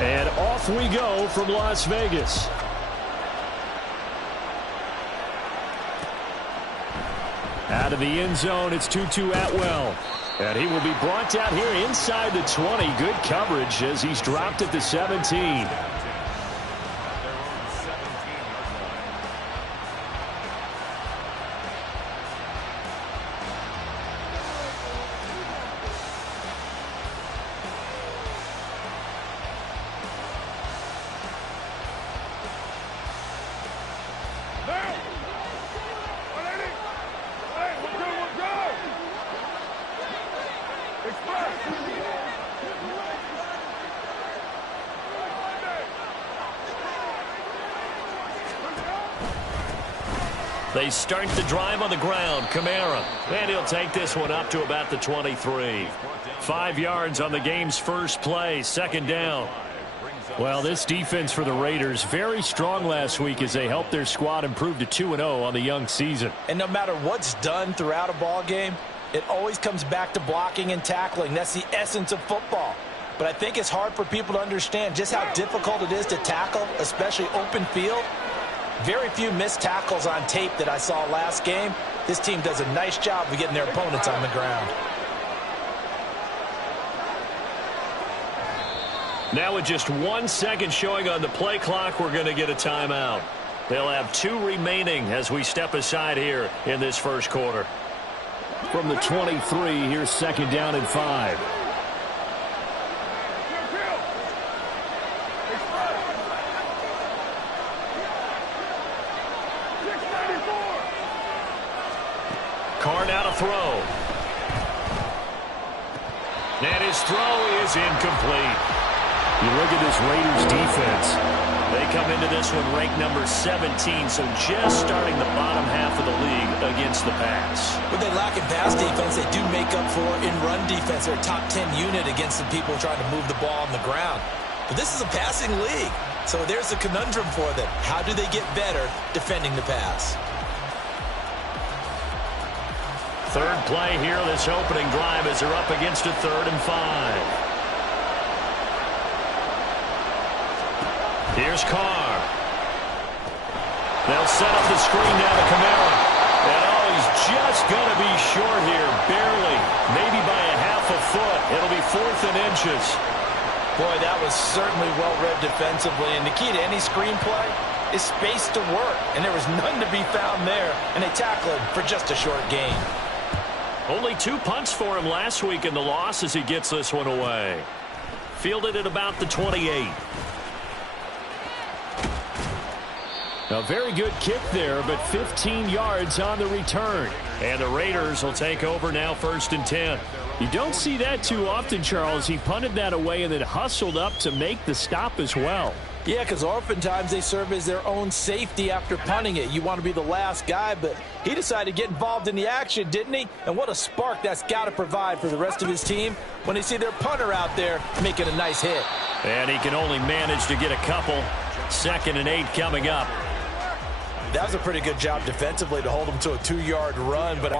And off we go from Las Vegas. Out of the end zone, it's Tutu Atwell. And he will be brought down here inside the 20. Good coverage as he's dropped at the 17. They start the drive on the ground. Kamara. And he'll take this one up to about the 23. 5 yards on the game's first play. Second down. Well, this defense for the Raiders, very strong last week as they helped their squad improve to 2-0 on the young season. And no matter what's done throughout a ball game, it always comes back to blocking and tackling. That's the essence of football. But I think it's hard for people to understand just how difficult it is to tackle, especially open field. Very few missed tackles on tape that I saw last game. This team does a nice job of getting their opponents on the ground. Now with just 1 second showing on the play clock, we're going to get a timeout. They'll have 2 remaining as we step aside here in this first quarter. From the 23, here's second down and 5. Carr now to throw. And his throw is incomplete. You look at this Raiders defense. They come into this one ranked number 17, so just starting the bottom half of the league against the pass. When they lack in pass defense, they do make up for in run defense. They're a top 10 unit against the people trying to move the ball on the ground. But this is a passing league, so there's a conundrum for them. How do they get better defending the pass? Third play here, this opening drive as they're up against a 3rd and 5. Here's Carr. They'll set up the screen now to Kamara. And he's just going to be short here, barely, maybe by a half a foot. It'll be 4th and inches. Boy, that was certainly well-read defensively. And the key to any screen play is space to work. And there was none to be found there. And they tackle him for just a short gain. Only 2 punts for him last week in the loss as he gets this one away. Fielded at about the 28. A very good kick there, but 15 yards on the return. And the Raiders will take over now 1st and 10. You don't see that too often, Charles. He punted that away and then hustled up to make the stop as well. Yeah, because oftentimes they serve as their own safety after punting it. You want to be the last guy, but he decided to get involved in the action, didn't he? And what a spark that's got to provide for the rest of his team when they see their punter out there making a nice hit. And he can only manage to get a couple. 2nd and 8 coming up. That was a pretty good job defensively to hold them to a 2-yard run. But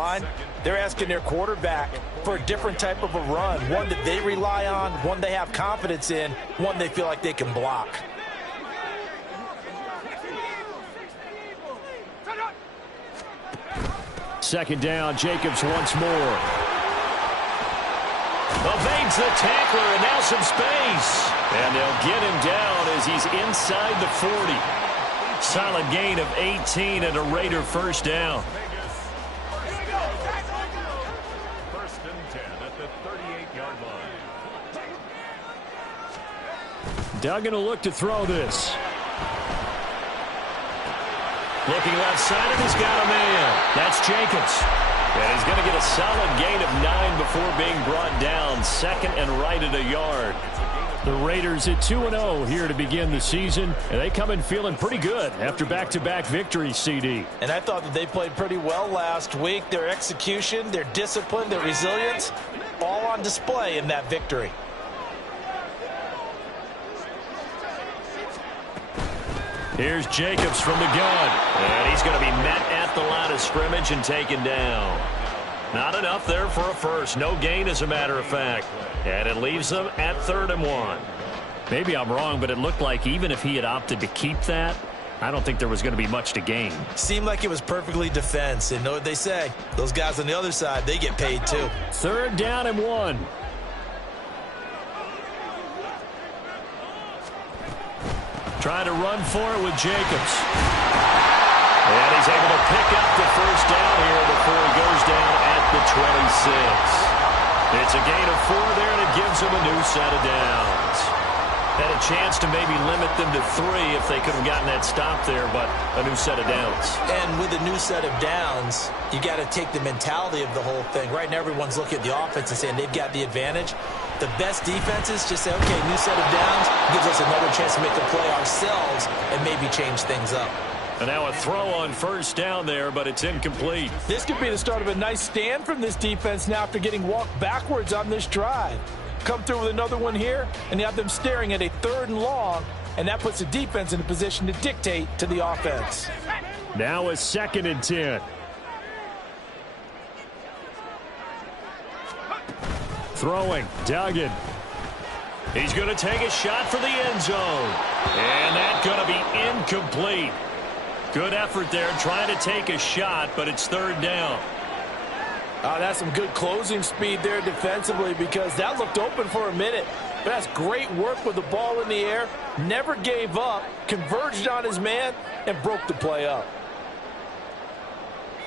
they're asking their quarterback for a different type of a run, one that they rely on, one they have confidence in, one they feel like they can block. Second down, Jacobs once more. Evades the tackler, and now some space. And they'll get him down as he's inside the 40. Solid gain of 18 and a Raider first down. First and 10 at the 38-yard line. Duggan will look to throw this. Looking left side, and he's got a man. That's Jacobs. And he's going to get a solid gain of 9 before being brought down. 2nd and right at a yard. The Raiders at 2-0 here to begin the season, and they come in feeling pretty good after back-to-back victories, CD. And I thought that they played pretty well last week. Their execution, their discipline, their resilience, all on display in that victory. Here's Jacobs from the gun, and he's going to be met at the line of scrimmage and taken down. Not enough there for a first. No gain, as a matter of fact. And it leaves them at 3rd and 1. Maybe I'm wrong, but it looked like even if he had opted to keep that, I don't think there was going to be much to gain. Seemed like it was perfectly defense. And know what they say? Those guys on the other side, they get paid too. 3rd down and 1. Trying to run for it with Jacobs. And he's able to pick up the 1st down here before he goes down at the 26. It's a gain of 4 there, and it gives him a new set of downs. Had a chance to maybe limit them to 3 if they could have gotten that stop there, but a new set of downs. And with a new set of downs, you got to take the mentality of the whole thing. Right now, everyone's looking at the offense and saying they've got the advantage. The best defenses just say, okay, new set of downs gives us another chance to make a play ourselves and maybe change things up. And now a throw on 1st down there, but it's incomplete. This could be the start of a nice stand from this defense now after getting walked backwards on this drive. Come through with another one here, and you have them staring at a 3rd and long, and that puts the defense in a position to dictate to the offense. Now a 2nd and 10. Throwing, Duggan. He's going to take a shot for the end zone. And that's going to be incomplete. Good effort there trying to take a shot, but it's 3rd down. Oh, that's some good closing speed there defensively because that looked open for a minute. But that's great work with the ball in the air. Never gave up, converged on his man, and broke the play up.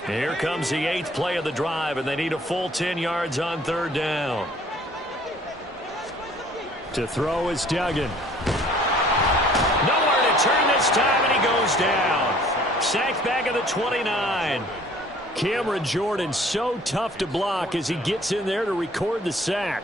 Here comes the 8th play of the drive, and they need a full 10 yards on 3rd down. To throw is Duggan. Nowhere to turn this time, and he goes down. Sacked back at the 29. Cameron Jordan so tough to block as he gets in there to record the sack.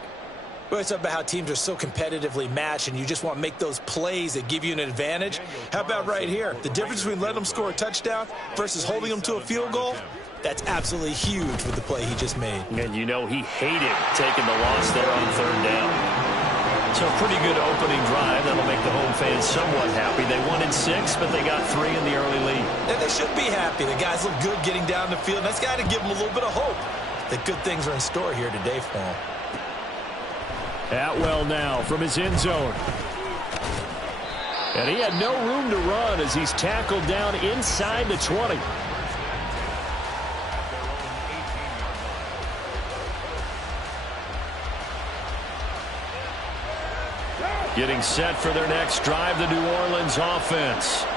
Well, it's about how teams are so competitively matched, and you just want to make those plays that give you an advantage. How about right here? The difference between letting them score a touchdown versus holding them to a field goal, that's absolutely huge with the play he just made. And you know he hated taking the loss there on 3rd down. So a pretty good opening drive. That'll make the home fans somewhat happy. They won in 6, but they got 3 in the early lead. And they should be happy. The guys look good getting down the field. That's got to give them a little bit of hope that good things are in store here today for them. Atwell now from his end zone. And he had no room to run as he's tackled down inside the 20. Getting set for their next drive, the New Orleans offense.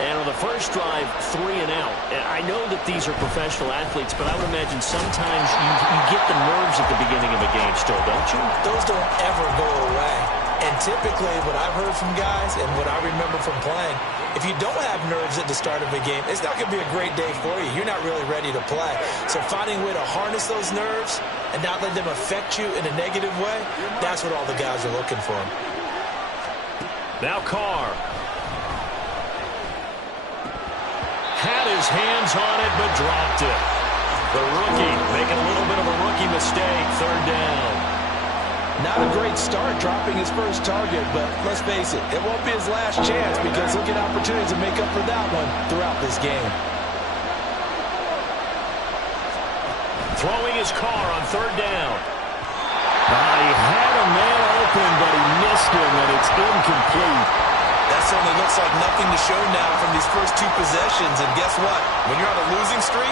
And on the first drive, 3 and out. And I know that these are professional athletes, but I would imagine sometimes you get the nerves at the beginning of a game still, don't you? Those don't ever go away. And typically what I've heard from guys and what I remember from playing, if you don't have nerves at the start of a game, it's not going to be a great day for you. You're not really ready to play. So finding a way to harness those nerves and not let them affect you in a negative way, that's what all the guys are looking for. Now Carr. Had his hands on it, but dropped it. The rookie making a little bit of a rookie mistake, 3rd down. Not a great start dropping his first target, but let's face it, it won't be his last chance because he'll get opportunities to make up for that one throughout this game. Throwing his Carr on 3rd down. He had a man open, but he missed him, and it's incomplete. That certainly looks like nothing to show now from these first 2 possessions. And guess what? When you're on a losing streak,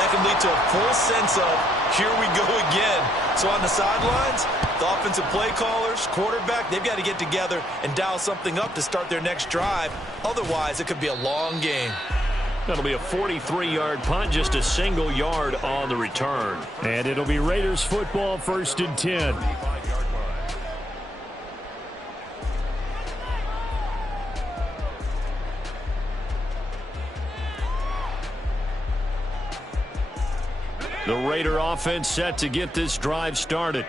that can lead to a full sense of, here we go again. So on the sidelines, the offensive play callers, quarterback, they've got to get together and dial something up to start their next drive. Otherwise, it could be a long game. That'll be a 43-yard punt, just a single yard on the return. And it'll be Raiders football, 1st and 10. The Raider offense set to get this drive started.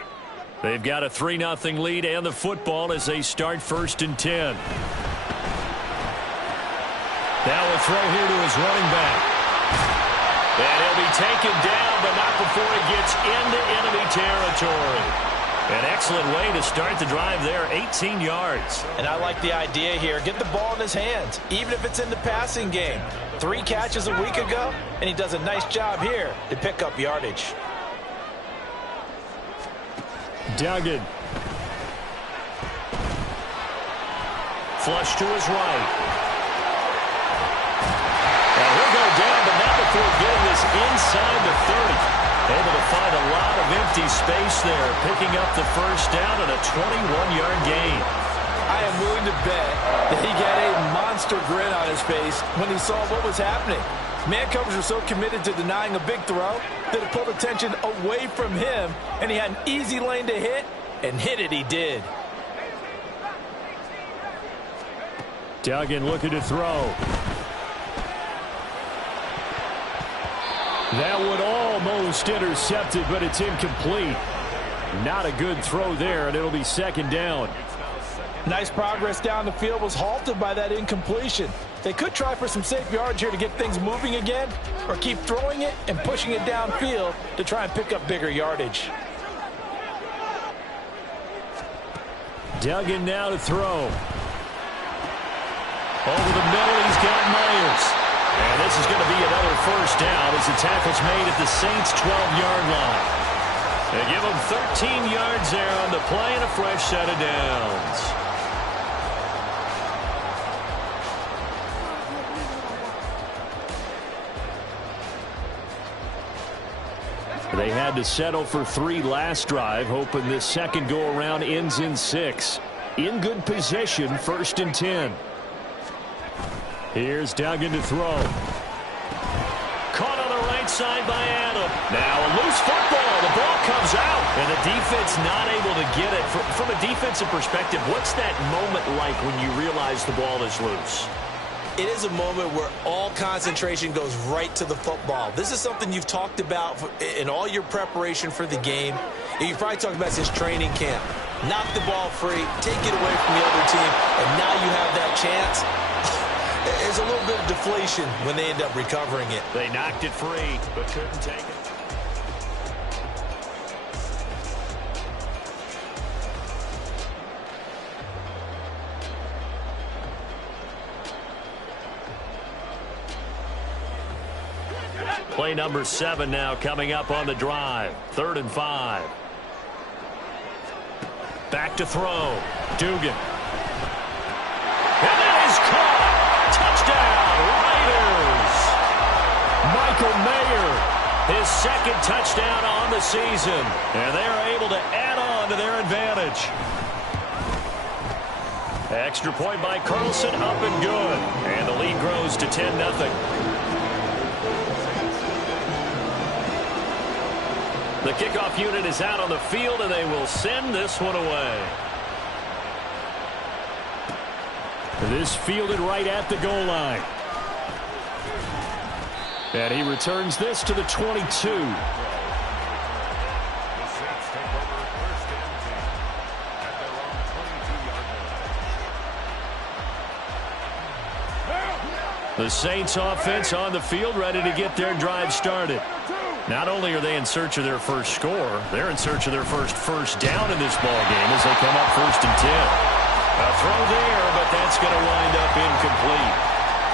They've got a 3-0 lead and the football as they start 1st and 10. Now a throw here to his running back. And he'll be taken down, but not before he gets into enemy territory. An excellent way to start the drive there, 18 yards. And I like the idea here. Get the ball in his hands, even if it's in the passing game. 3 catches a week ago, and he does a nice job here to pick up yardage. Duggan. Flush to his right. And he'll go down, but not before getting this inside the 30. Able to find a lot of empty space there, picking up the first down and a 21-yard gain. I am willing to bet that he got a monster grin on his face when he saw what was happening. Man covers were so committed to denying a big throw that it pulled attention away from him, and he had an easy lane to hit, and hit it he did. Duggan looking to throw. That would almost intercept it, but it's incomplete. Not a good throw there, and it'll be second down. Nice progress down the field was halted by that incompletion. They could try for some safe yards here to get things moving again, or keep throwing it and pushing it downfield to try and pick up bigger yardage. Duggan now to throw. Over the middle, he's got Myers. And this is going to be another first down as the tackle's made at the Saints' 12-yard line. They give him 13 yards there on the play and a fresh set of downs. They had to settle for 3 last drive, hoping this second go-around ends in 6. In good position, 1st and 10. Here's Duggan to throw. Caught on the right side by Adam. Now a loose football. The ball comes out, and the defense not able to get it. From a defensive perspective, what's that moment like when you realize the ball is loose? It is a moment where all concentration goes right to the football. This is something you've talked about in all your preparation for the game. And you've probably talked about since training camp. Knock the ball free, take it away from the other team, and now you have that chance. There's a little bit of deflation when they end up recovering it. They knocked it free, but couldn't take it. Play number 7 now coming up on the drive. 3rd and 5. Back to throw. Dugan. And that is caught. Touchdown, Raiders. Michael Mayer, his 2nd touchdown on the season. And they are able to add on to their advantage. Extra point by Carlson, up and good. And the lead grows to 10-0. The kickoff unit is out on the field, and they will send this one away. This fielded right at the goal line. And he returns this to the 22. The Saints take over 1st and 10 at their own 22-yard line. The Saints offense on the field, ready to get their drive started. Not only are they in search of their first score, they're in search of their first down in this ball game as they come up 1st and 10. A throw there, but that's going to wind up incomplete.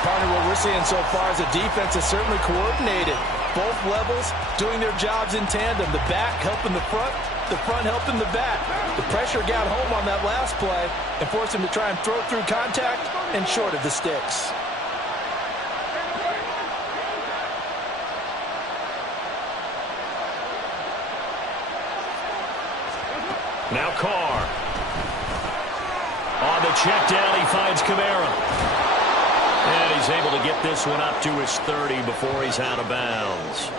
Partner, what we're seeing so far is the defense is certainly coordinated. Both levels doing their jobs in tandem. The back helping the front helping the back. The pressure got home on that last play and forced him to try and throw through contact and short of the sticks. Now Carr. On the check down, he finds Kamara. And he's able to get this one up to his 30 before he's out of bounds.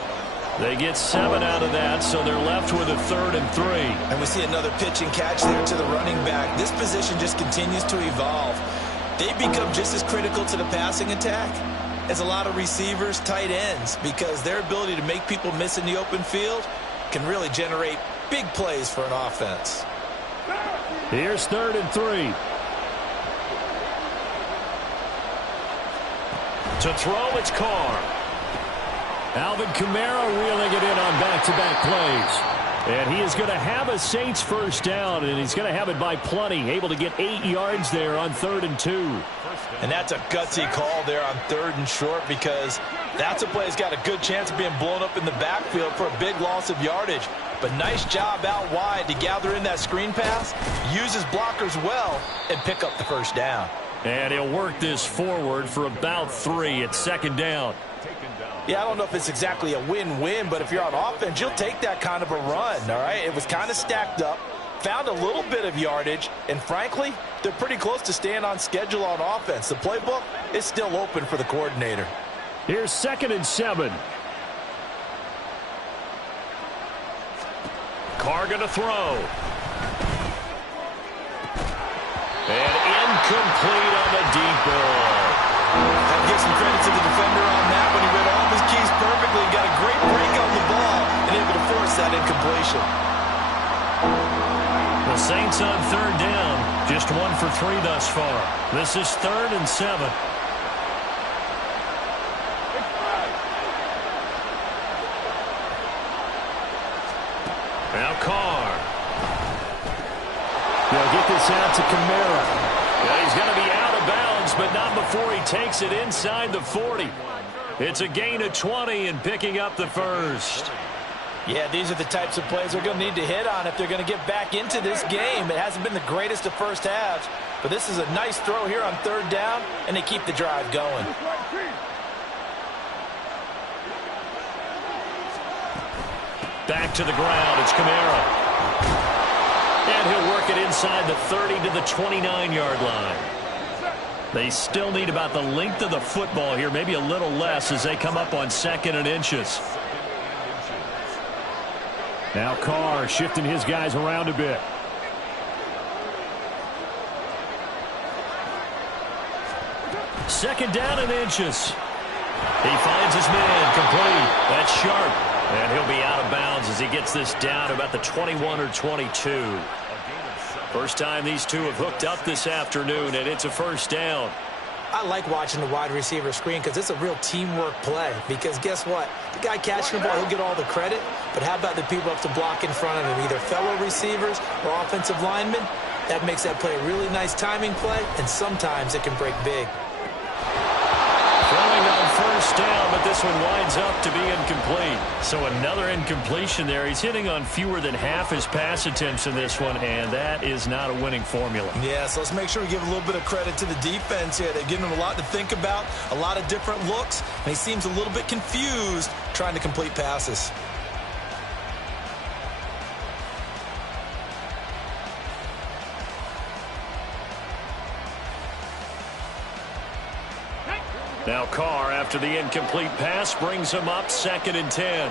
They get 7 out of that, so they're left with a 3rd and 3. And we see another pitch and catch there to the running back. This position just continues to evolve. They become just as critical to the passing attack as a lot of receivers, tight ends, because their ability to make people miss in the open field can really generate big plays for an offense. Here's 3rd and 3. To throw, it's Carr. Alvin Kamara reeling it in on back-to-back plays. And he is going to have a Saints first down, and he's going to have it by plenty. Able to get 8 yards there on 3rd and 2. And that's a gutsy call there on 3rd and short, because that's a play that's got a good chance of being blown up in the backfield for a big loss of yardage. But nice job out wide to gather in that screen pass, use his blockers well, and pick up the first down. And he'll work this forward for about 3. It's second down. Yeah, I don't know if it's exactly a win-win, but if you're on offense, you'll take that kind of a run, all right? It was kind of stacked up, found a little bit of yardage, and frankly, they're pretty close to staying on schedule on offense. The playbook is still open for the coordinator. Here's 2nd and 7. Carr going to throw. And incomplete on the deep ball. I'd give some credit to the defender on that when he read all of his keys perfectly and got a great break on the ball and able to force that incompletion. The Saints on 3rd down, just 1 for 3 thus far. This is 3rd and 7. Now Carr. They'll get this out to Kamara. Yeah, he's going to be out of bounds, but not before he takes it inside the 40. It's a gain of 20 and picking up the first. Yeah, these are the types of plays they're going to need to hit on if they're going to get back into this game. It hasn't been the greatest of first halves, but this is a nice throw here on 3rd down, and they keep the drive going. Back to the ground. It's Kamara. And he'll work it inside the 30 to the 29-yard line. They still need about the length of the football here, maybe a little less as they come up on 2nd and inches. Now Carr shifting his guys around a bit. Second down and inches. He finds his man complete. That's sharp. And he'll be out of bounds as he gets this down about the 21 or 22. First time these two have hooked up this afternoon, and it's a first down. I like watching the wide receiver screen because it's a real teamwork play. Because guess what? The guy catching the ball, he'll get all the credit. But how about the people up to block in front of him, either fellow receivers or offensive linemen? That makes that play a really nice timing play, and sometimes it can break big. Throwing on first down, but this one winds up to be incomplete. So another incompletion there. He's hitting on fewer than half his pass attempts in this one, and that is not a winning formula. Yeah, so let's make sure we give a little bit of credit to the defense here. They've given him a lot to think about, a lot of different looks, and he seems a little bit confused trying to complete passes. Now Carr, after the incomplete pass, brings him up 2nd and 10.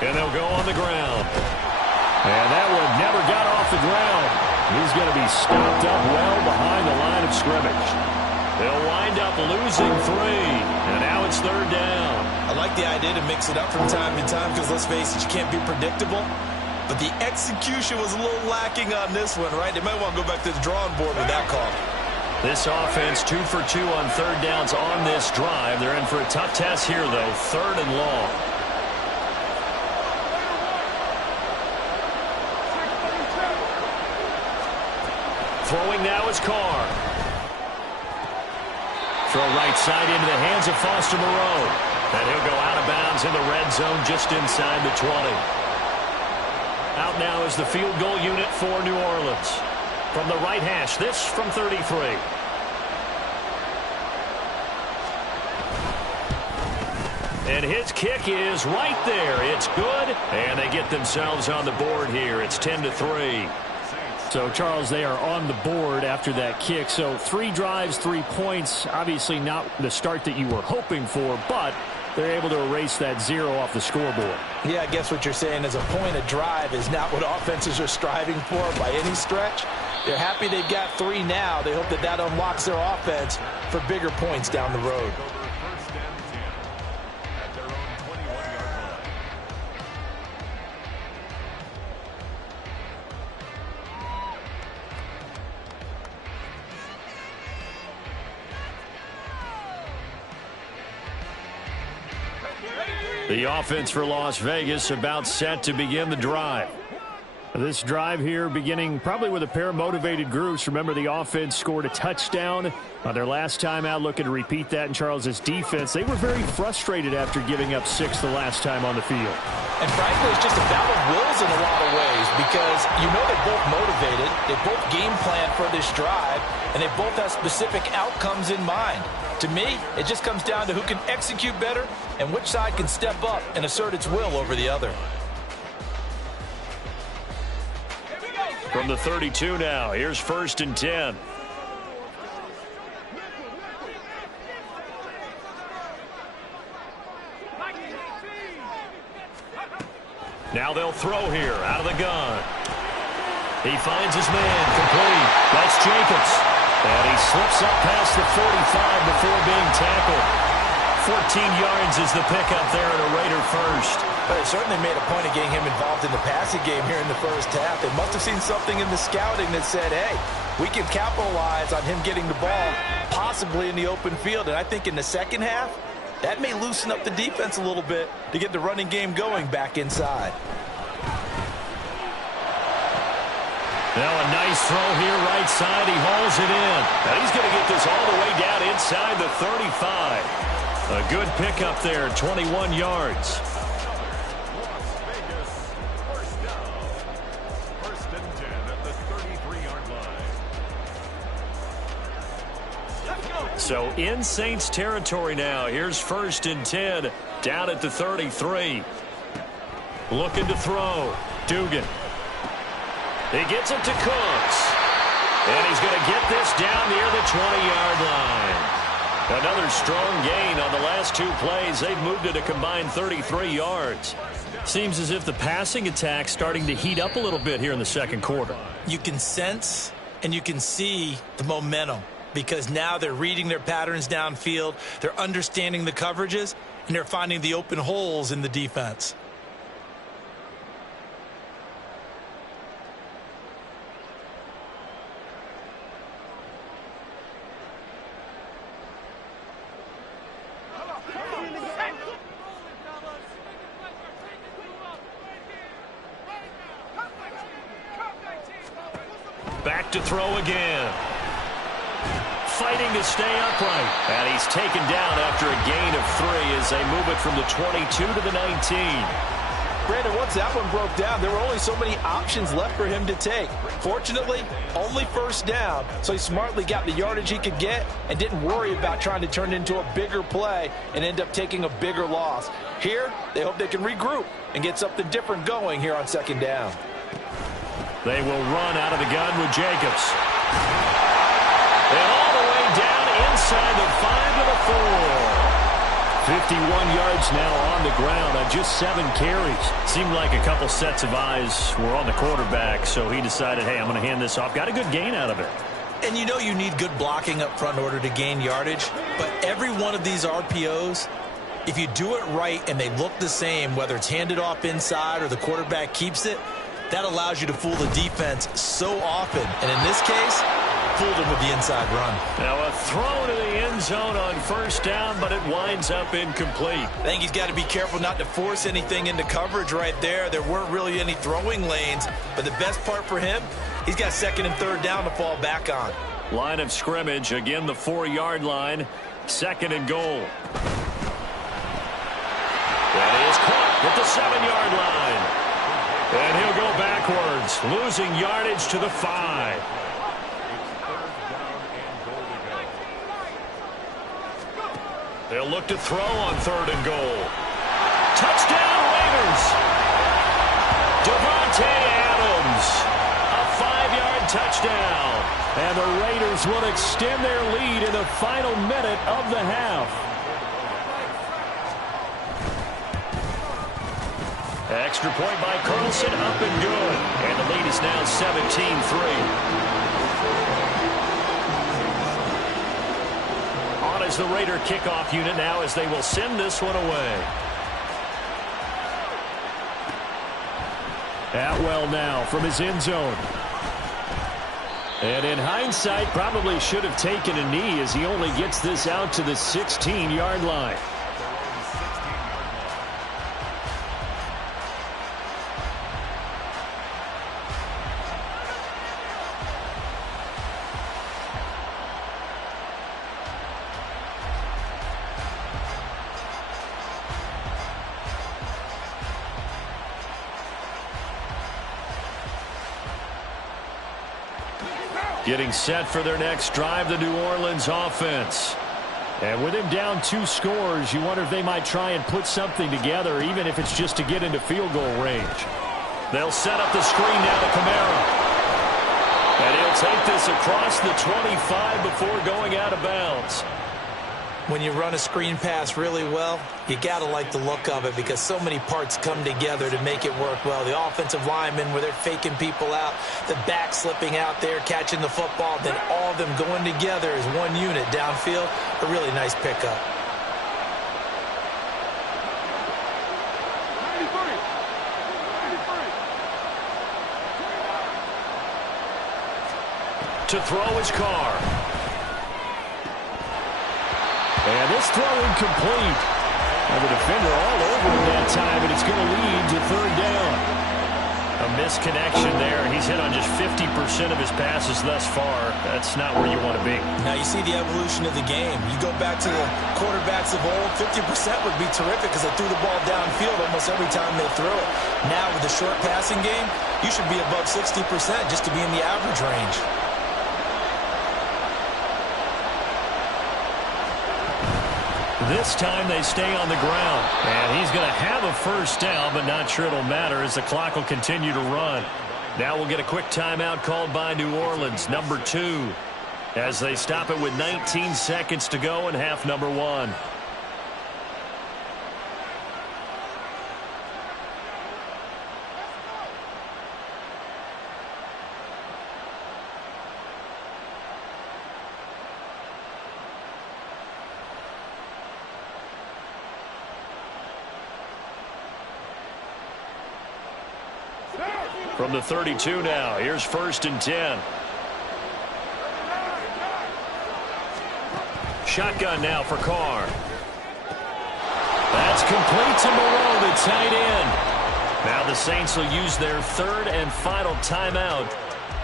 And they'll go on the ground. And that one never got off the ground. He's going to be stopped up well behind the line of scrimmage. They'll wind up losing 3. And now it's 3rd down. I like the idea to mix it up from time to time because, let's face it, you can't be predictable. But the execution was a little lacking on this one, right? They might want to go back to the drawing board with that call. This offense 2 for 2 on 3rd downs on this drive. They're in for a tough test here, though. 3rd and long. Throwing now is Carr. Throw right side into the hands of Foster Moreau. And he'll go out of bounds in the red zone just inside the 20. Out now is the field goal unit for New Orleans. From the right hash, this from 33. And his kick is right there. It's good, and they get themselves on the board here. It's 10-3. So, Charles, they are on the board after that kick. So 3 drives, 3 points. Obviously not the start that you were hoping for, but they're able to erase that 0 off the scoreboard. Yeah, I guess what you're saying is a point of drive is not what offenses are striving for by any stretch. They're happy they've got 3 now. They hope that that unlocks their offense for bigger points down the road. The offense for Las Vegas about set to begin the drive. This drive here beginning probably with a pair of motivated groups. Remember, the offense scored a touchdown on their last time out, looking to repeat that in Charles's defense. They were very frustrated after giving up 6 the last time on the field. And frankly, it's just a battle of wills in a lot of ways because you know they're both motivated, they both game plan for this drive, and they both have specific outcomes in mind. To me, it just comes down to who can execute better and which side can step up and assert its will over the other. From the 32 now, here's 1st and 10. Now they'll throw here out of the gun. He finds his man complete. That's Jacobs. And he slips up past the 45 before being tackled. 14 yards is the pickup there at a Raider first. But it certainly made a point of getting him involved in the passing game here in the first half. They must have seen something in the scouting that said, hey, we can capitalize on him getting the ball possibly in the open field. And I think in the second half, that may loosen up the defense a little bit to get the running game going back inside. Now a nice throw here right side. He hauls it in. And he's going to get this all the way down inside the 35. A good pickup there, 21 yards. So in Saints territory now. Here's 1st and 10 down at the 33. Looking to throw. Dugan. He gets it to Cooks. And he's going to get this down near the 20-yard line. Another strong gain on the last 2 plays. They've moved it a combined 33 yards. Seems as if the passing attack's starting to heat up a little bit here in the second quarter. You can sense and you can see the momentum because now they're reading their patterns downfield, they're understanding the coverages, and they're finding the open holes in the defense. Back to throw again. Fighting to stay upright. And he's taken down after a gain of 3 as they move it from the 22 to the 19. Brandon, once that one broke down, there were only so many options left for him to take. Fortunately, only 1st down, so he smartly got the yardage he could get and didn't worry about trying to turn it into a bigger play and end up taking a bigger loss. Here, they hope they can regroup and get something different going here on 2nd down. They will run out of the gun with Jacobs. And all the way down inside the 5 to the 4. 51 yards now on the ground on just 7 carries. Seemed like a couple sets of eyes were on the quarterback, so he decided, hey, I'm going to hand this off. Got a good gain out of it. And you know you need good blocking up front in order to gain yardage, but every one of these RPOs, if you do it right and they look the same, whether it's handed off inside or the quarterback keeps it, that allows you to fool the defense so often. And in this case, fooled him with the inside run. Now a throw to the end zone on 1st down, but it winds up incomplete. I think he's got to be careful not to force anything into coverage right there. There weren't really any throwing lanes, but the best part for him, he's got 2nd and 3rd down to fall back on. Line of scrimmage, again the 4-yard line, 2nd and goal. That is caught at the 7-yard line. And he'll go backwards, losing yardage to the 5. They'll look to throw on 3rd and goal. Touchdown Raiders! Devontae Adams, a 5-yard touchdown. And the Raiders will extend their lead in the final minute of the half. Extra point by Carlson, up and good. And the lead is now 17-3. On is the Raider kickoff unit now as they will send this one away. Atwell now from his end zone. And in hindsight, probably should have taken a knee as he only gets this out to the 16-yard line. Getting set for their next drive, the New Orleans offense. And with him down 2 scores, you wonder if they might try and put something together, even if it's just to get into field goal range. They'll set up the screen now to Kamara. And he'll take this across the 25 before going out of bounds. When you run a screen pass really well, you got to like the look of it because so many parts come together to make it work well. The offensive linemen, where they're faking people out, the back slipping out there, catching the football, then all of them going together as one unit downfield. A really nice pickup. To throw his car. And this throw incomplete. And the defender all over him that time, and it's going to lead to 3rd down. A misconnection there. He's hit on just 50% of his passes thus far. That's not where you want to be. Now you see the evolution of the game. You go back to the quarterbacks of old, 50% would be terrific because they threw the ball downfield almost every time they threw it. Now with the short passing game, you should be above 60% just to be in the average range. This time they stay on the ground. And he's going to have a first down, but not sure it'll matter as the clock will continue to run. Now we'll get a quick timeout called by New Orleans, number 2, as they stop it with 19 seconds to go in half number 1. From the 32 now, here's 1st and 10. Shotgun now for Carr. That's complete to Moreau, the tight end. Now the Saints will use their 3rd and final timeout.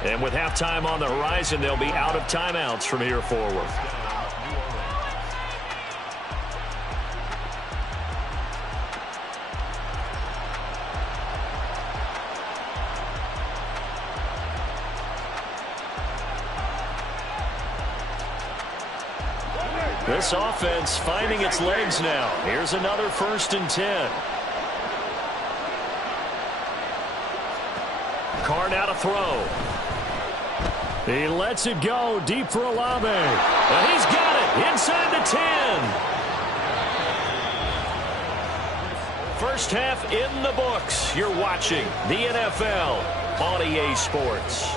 And with halftime on the horizon, they'll be out of timeouts from here forward. This offense finding its legs now. Here's another 1st and 10. Carr now to throw. He lets it go deep for Olave. And he's got it inside the 10. First half in the books. You're watching the NFL on EA Sports.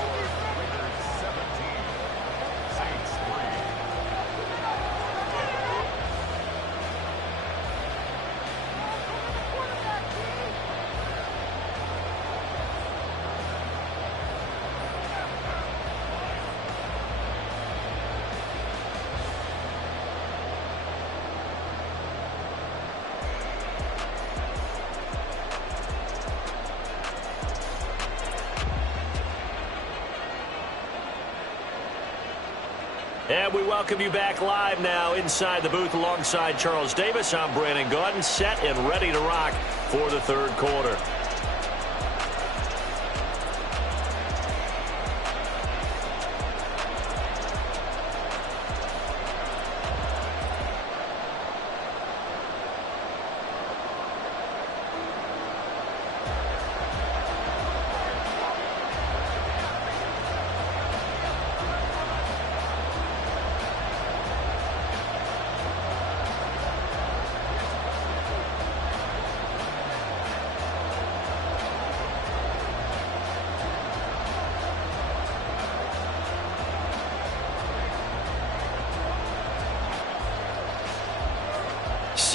And we welcome you back live now inside the booth alongside Charles Davis. I'm Brandon Gaudin, set and ready to rock for the 3rd quarter.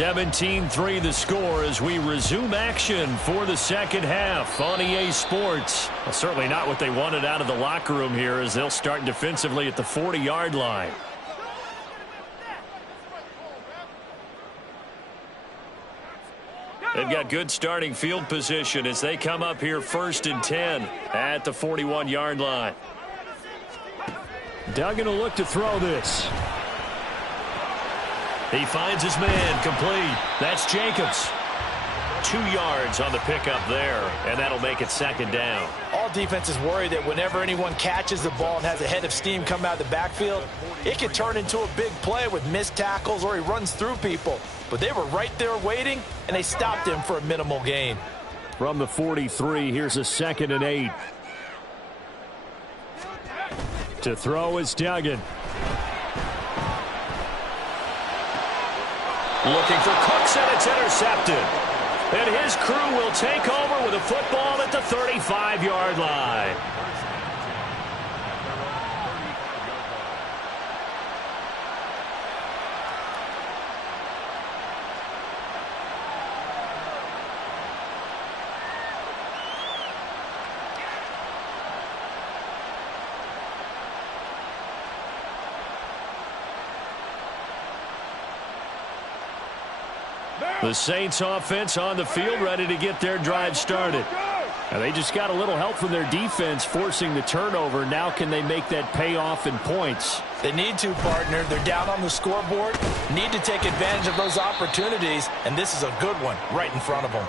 (17-3) the score as we resume action for the 2nd half on EA Sports. Well, certainly not what they wanted out of the locker room here as they'll start defensively at the 40-yard line. They've got good starting field position as they come up here 1st and 10 at the 41-yard line. Duggan will look to throw this. He finds his man complete. That's Jacobs. 2 yards on the pickup there, and that'll make it 2nd down. All defenses worry that whenever anyone catches the ball and has a head of steam come out of the backfield, it can turn into a big play with missed tackles or he runs through people. But they were right there waiting, and they stopped him for a minimal gain. From the 43, here's a 2nd and 8. To throw is Duggan. Looking for Cooks, and it's intercepted. And his crew will take over with a football at the 35-yard line. The Saints offense on the field, ready to get their drive started. And they just got a little help from their defense forcing the turnover. Now can they make that pay off in points? They need to, partner. They're down on the scoreboard, need to take advantage of those opportunities, and this is a good one right in front of them.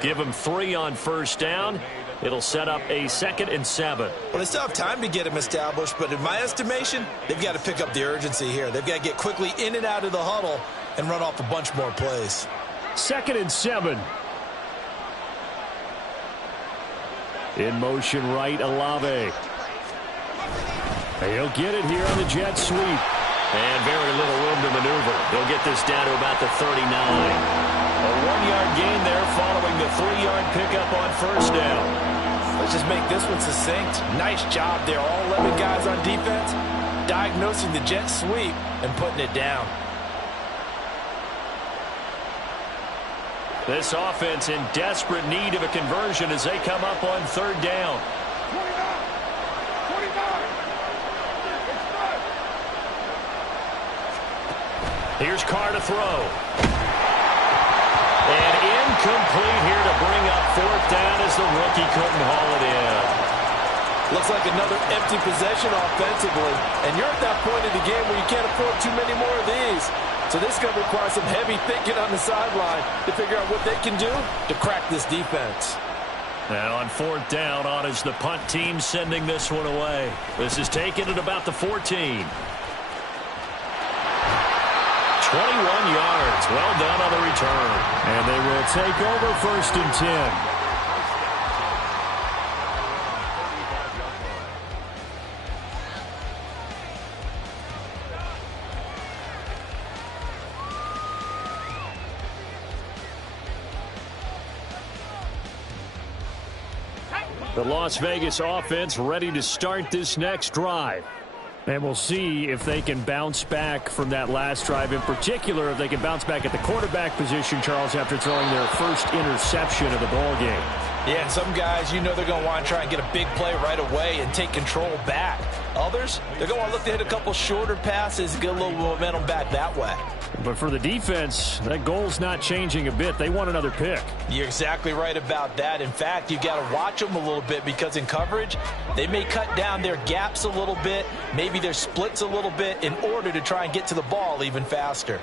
Give them 3 on first down. It'll set up a 2nd and 7. Well, they still have time to get them established, but in my estimation, they've got to pick up the urgency here. They've got to get quickly in and out of the huddle and run off a bunch more plays. 2nd and 7. In motion right, Olave. He'll get it here on the jet sweep. And very little room to maneuver. They'll get this down to about the 39. A 1-yard gain there following the 3-yard pickup on first down. Let's just make this one succinct. Nice job there. All 11 guys on defense diagnosing the jet sweep and putting it down. This offense in desperate need of a conversion as they come up on 3rd down. 29. Here's Carr to throw. And incomplete here to bring up 4th down as the rookie couldn't haul it in. Looks like another empty possession offensively. And you're at that point in the game where you can't afford too many more of these. So this is going to require some heavy thinking on the sideline to figure out what they can do to crack this defense. And on 4th down, on is the punt team sending this one away. This is taken at about the 14. 21 yards. Well done on the return. And they will take over 1st and 10. The Las Vegas offense ready to start this next drive. And we'll see if they can bounce back from that last drive. In particular, if they can bounce back at the quarterback position, Charles, after throwing their first interception of the ball game. Yeah, and some guys, you know they're going to want to try and get a big play right away and take control back. Others, they're going to look to hit a couple shorter passes and get a little momentum back that way. But for the defense, that goal's not changing a bit. They want another pick. You're exactly right about that. In fact, you've got to watch them a little bit because in coverage, they may cut down their gaps a little bit, maybe their splits a little bit in order to try and get to the ball even faster.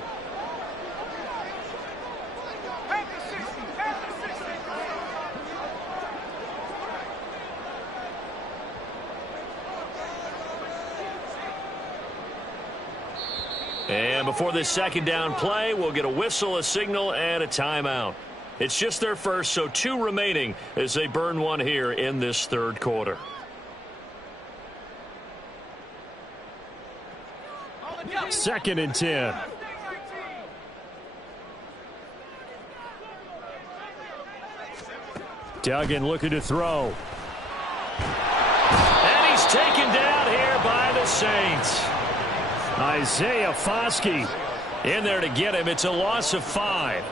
And before this 2nd down play, we'll get a whistle, a signal, and a timeout. It's just their first, so 2 remaining as they burn one here in this 3rd quarter. Second and 10. Duggan looking to throw. And he's taken down here by the Saints. Isaiah Foskey in there to get him. It's a loss of 5.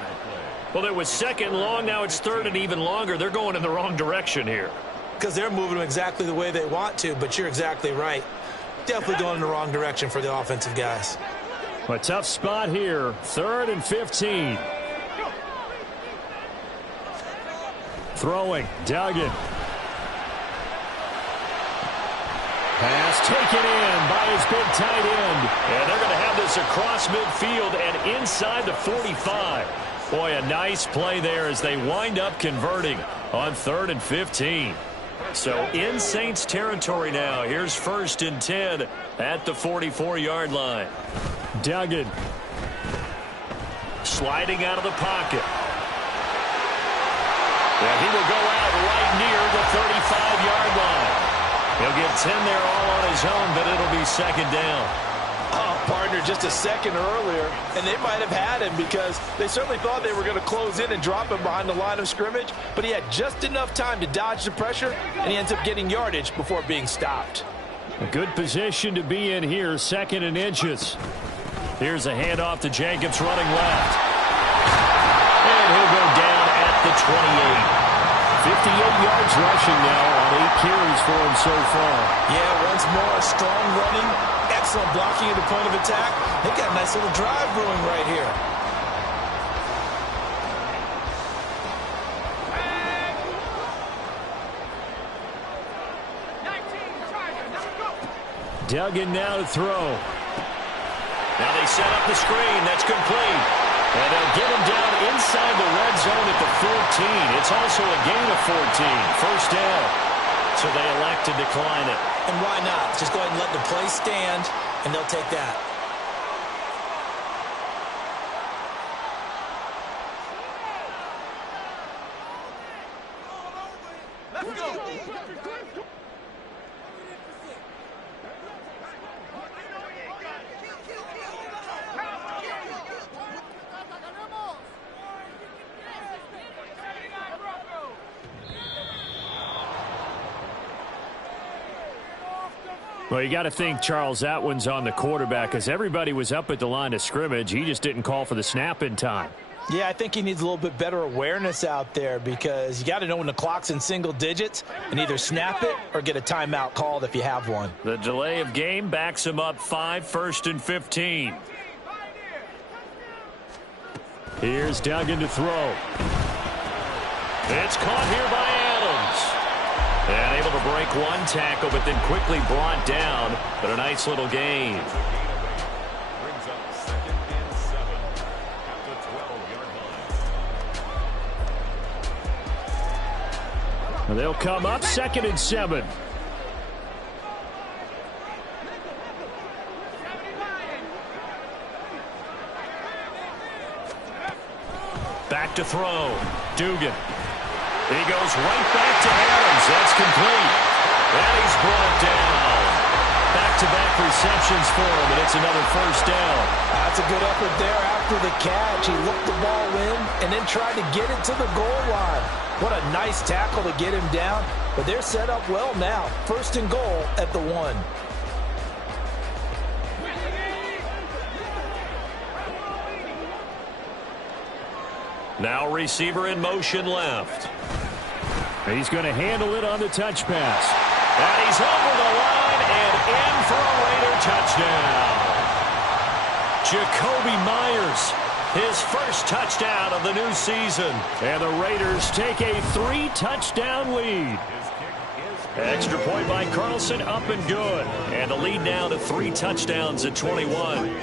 Well, it was 2nd long. Now it's 3rd and even longer. They're going in the wrong direction here. Because they're moving them exactly the way they want to, but you're exactly right. Definitely going in the wrong direction for the offensive guys. A tough spot here. 3rd and 15. Throwing. Duggan. Pass taken in by his big tight end. And they're going to have this across midfield and inside the 45. Boy, a nice play there as they wind up converting on 3rd and 15. So in Saints territory now. Here's 1st and 10 at the 44-yard line. Duggan. Sliding out of the pocket. And he will go out right near the 35-yard line. He'll get 10 there all on his own, but it'll be 2nd down. Oh, partner, just a second earlier, and they might have had him because they certainly thought they were going to close in and drop him behind the line of scrimmage, but he had just enough time to dodge the pressure, and he ends up getting yardage before being stopped. A good position to be in here, 2nd and inches. Here's a handoff to Jacobs running left. And he'll go down at the 28. 58 yards rushing now on 8 carries for him so far. Yeah, once more, strong running, excellent blocking at the point of attack. They've got a nice little drive brewing right here. Duggan now to throw. Now they set up the screen. That's complete. And they'll get him down inside the red zone at the 14. It's also a gain of 14. 1st down. So they elect to decline it. And why not? Just go ahead and let the play stand, and they'll take that. Let's go. Well, you got to think, Charles, that one's on the quarterback because everybody was up at the line of scrimmage. He just didn't call for the snap in time. Yeah, I think he needs a little bit better awareness out there because you got to know when the clock's in single digits and either snap it or get a timeout called if you have one. The delay of game backs him up 5, 1st and 15. Here's Duggan to throw. It's caught here by Adams. And able to break one tackle, but then quickly brought down. But a nice little gain. Brings up 2nd and 7 at the 12-yard line. They'll come up 2nd and 7. Back to throw. Dugan. He goes right back to Adams. That's complete. And he's brought down. Back-to-back receptions for him, and it's another 1st down. That's a good effort there after the catch. He looked the ball in and then tried to get it to the goal line. What a nice tackle to get him down. But they're set up well now. 1st and goal at the 1. Now receiver in motion left. He's going to handle it on the touch pass. And he's over the line and in for a Raider touchdown. Jacoby Myers, his 1st touchdown of the new season. And the Raiders take a 3-touchdown lead. Extra point by Carlson, up and good. And the lead now to 3 touchdowns at 21.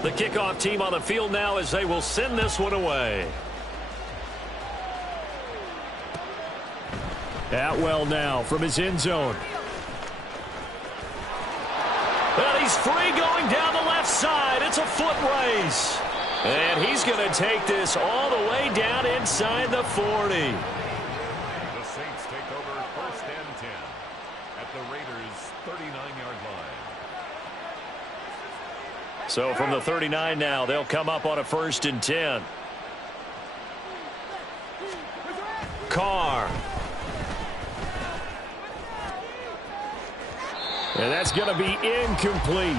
The kickoff team on the field now as they will send this one away. Atwell now from his end zone. And he's free going down the left side. It's a foot race. And he's going to take this all the way down inside the 40. The Saints take over 1st and 10 at the Raiders' 39-yard line. So from the 39 now, they'll come up on a 1st and 10. Carr. And that's going to be incomplete.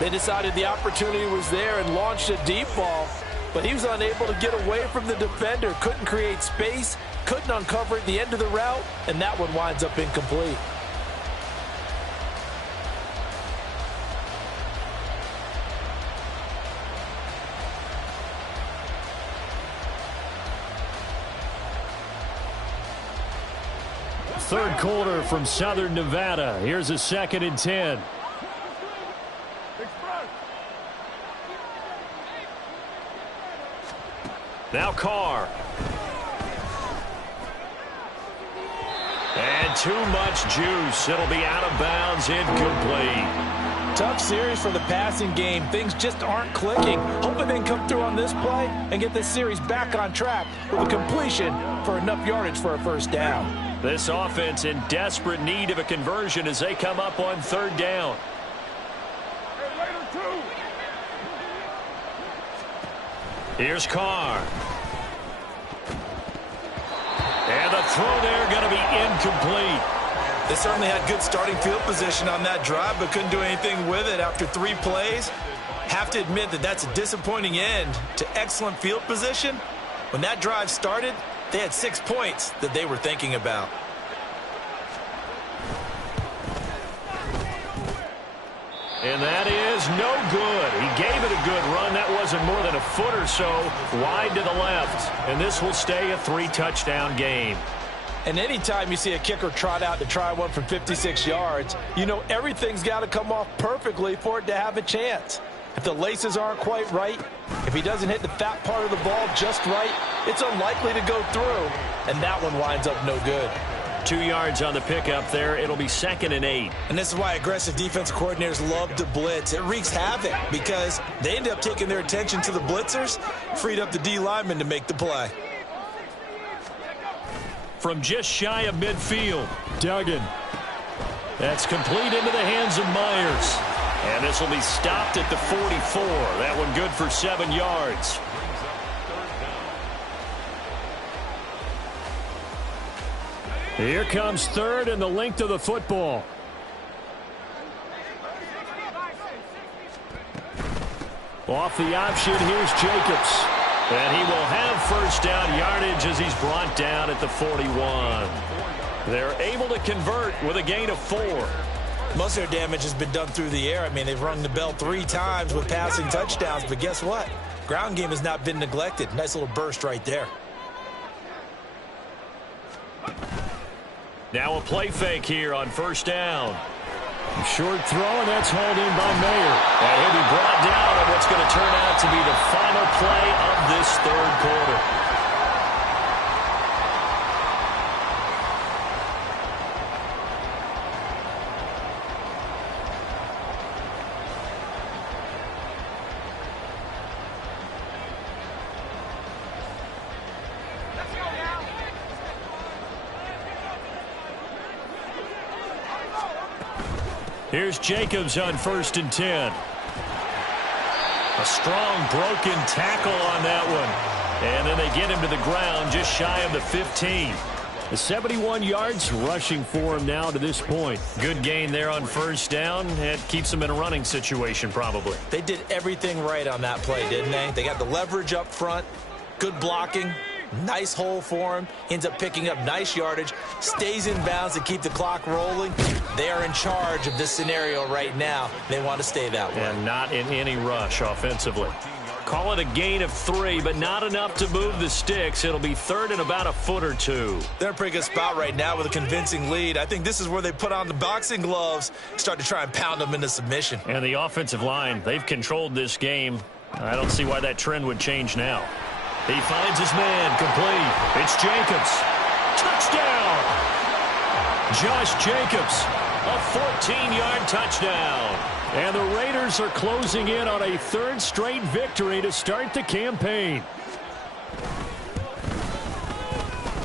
They decided the opportunity was there and launched a deep ball, but he was unable to get away from the defender, couldn't create space, couldn't uncover at the end of the route, and that one winds up incomplete. Third quarter from Southern Nevada. Here's a 2nd and 10. Now Carr. too much juice. It'll be out of bounds, incomplete. Tough series for the passing game. Things just aren't clicking. Hoping they can come through on this play and get this series back on track with a completion for enough yardage for a first down. This offense in desperate need of a conversion as they come up on third down. Here's Carr. And the throw there going to be incomplete. They certainly had good starting field position on that drive, but couldn't do anything with it after 3 plays. Have to admit that that's a disappointing end to excellent field position. When that drive started, they had 6 points that they were thinking about. And that is no good. He gave it a good run. That wasn't more than a foot or so wide to the left. And this will stay a 3-touchdown game. And anytime you see a kicker trot out to try one from 56 yards, you know everything's got to come off perfectly for it to have a chance. If the laces aren't quite right, if he doesn't hit the fat part of the ball just right, it's unlikely to go through. And that one winds up no good. 2 yards on the pickup there. It'll be 2nd and 8. And this is why aggressive defensive coordinators love to blitz. It wreaks havoc because they end up taking their attention to the blitzers, freed up the D lineman to make the play. From just shy of midfield, Duggan. That's complete into the hands of Myers. And this will be stopped at the 44. That one good for 7 yards. Here comes third and the length of the football. Off the option, here's Jacobs. And he will have first down yardage as he's brought down at the 41. They're able to convert with a gain of 4. Most of their damage has been done through the air. I mean, they've rung the bell 3 times with passing touchdowns, but guess what? Ground game has not been neglected. Nice little burst right there. Now a play fake here on first down. Short throw, and that's hauled in by Mayer. And he'll be brought down on what's going to turn out to be the final play of this third quarter. Here's Jacobs on 1st and 10. A strong broken tackle on that one. And then they get him to the ground just shy of the 15. The 71 yards rushing for him now to this point. Good gain there on first down. It keeps them in a running situation probably. They did everything right on that play, didn't they? They got the leverage up front, good blocking, nice hole for him, ends up picking up nice yardage, stays in bounds to keep the clock rolling. They are in charge of this scenario right now. They want to stay that way. And not in any rush offensively. Call it a gain of 3, but not enough to move the sticks. It'll be third and about a foot or 2. They're in a pretty good spot right now with a convincing lead. I think this is where they put on the boxing gloves, start to try and pound them into submission. And the offensive line, they've controlled this game. I don't see why that trend would change now. He finds his man, complete. It's Jacobs. Touchdown! Josh Jacobs, a 14-yard touchdown. And the Raiders are closing in on a 3rd straight victory to start the campaign.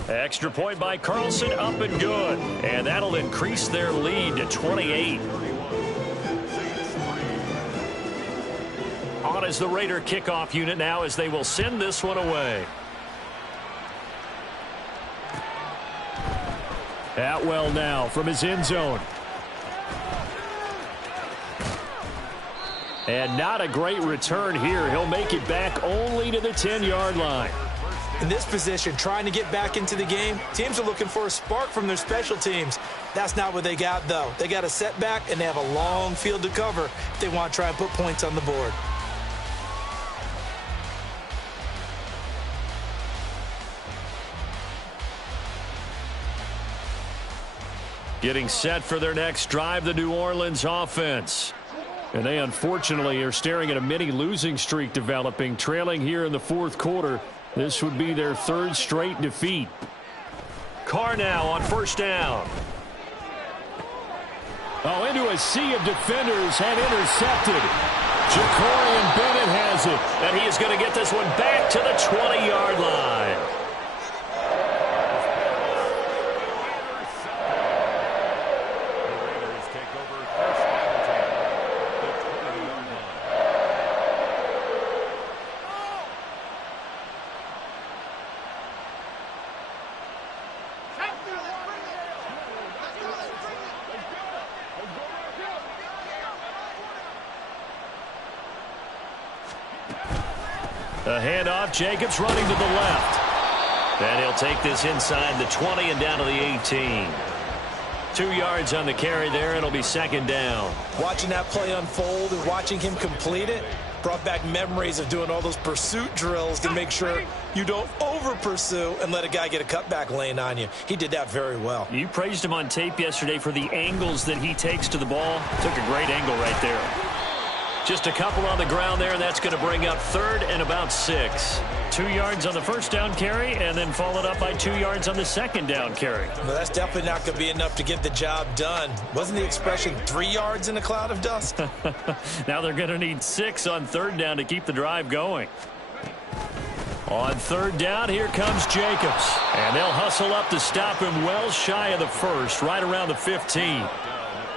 Extra point by Carlson, up and good. And that'll increase their lead to 28. On as the Raider kickoff unit now as they will send this one away. Atwell now from his end zone. And not a great return here. He'll make it back only to the 10-yard line. In this position, trying to get back into the game, teams are looking for a spark from their special teams. That's not what they got, though. They got a setback, and they have a long field to cover if they want to try and put points on the board. Getting set for their next drive, the New Orleans offense. And they unfortunately are staring at a mini losing streak developing, trailing here in the 4th quarter. This would be their 3rd straight defeat. Carr now on first down. Oh, into a sea of defenders and intercepted. Ja'Cory Bennett has it. And he is going to get this one back to the 20-yard line. The handoff, Jacobs running to the left. And he'll take this inside the 20 and down to the 18. 2 yards on the carry there, and it'll be second down. Watching that play unfold and watching him complete it brought back memories of doing all those pursuit drills to make sure you don't over-pursue and let a guy get a cutback lane on you. He did that very well. You praised him on tape yesterday for the angles that he takes to the ball. Took a great angle right there. Just a couple on the ground there, and that's going to bring up third and about 6. 2 yards on the first down carry, and then followed up by 2 yards on the second down carry. Well, that's definitely not going to be enough to get the job done. Wasn't the expression 3 yards in a cloud of dust? Now they're going to need 6 on third down to keep the drive going. On third down, here comes Jacobs. And they'll hustle up to stop him well shy of the first, right around the 15.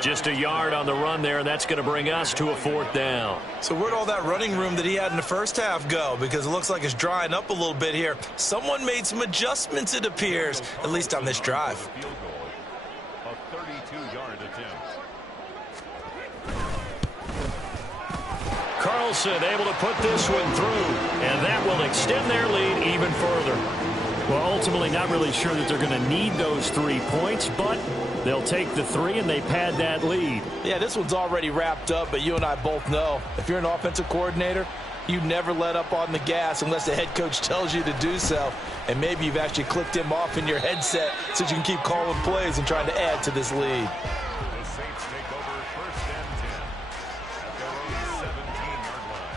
Just a yard on the run there, and that's going to bring us to a fourth down. So where'd all that running room that he had in the first half go? Because it looks like it's drying up a little bit here. Someone made some adjustments, it appears, at least on this drive. A 32-yard attempt. Carlson able to put this one through, and that will extend their lead even further. Well, ultimately not really sure that they're going to need those 3 points, but they'll take the 3 and they pad that lead. Yeah, this one's already wrapped up, but you and I both know if you're an offensive coordinator, you never let up on the gas unless the head coach tells you to do so. And maybe you've actually clicked him off in your headset so you can keep calling plays and trying to add to this lead. The Saints take over first and 10 at their own 17-yard line.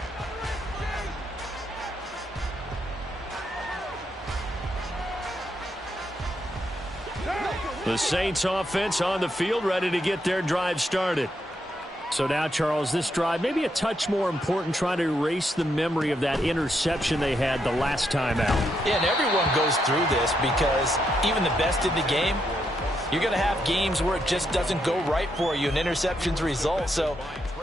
The Saints offense on the field, ready to get their drive started. So now, Charles, this drive maybe a touch more important, trying to erase the memory of that interception they had the last time out. Yeah, and everyone goes through this because even the best in the game, you're going to have games where it just doesn't go right for you and interceptions result. So,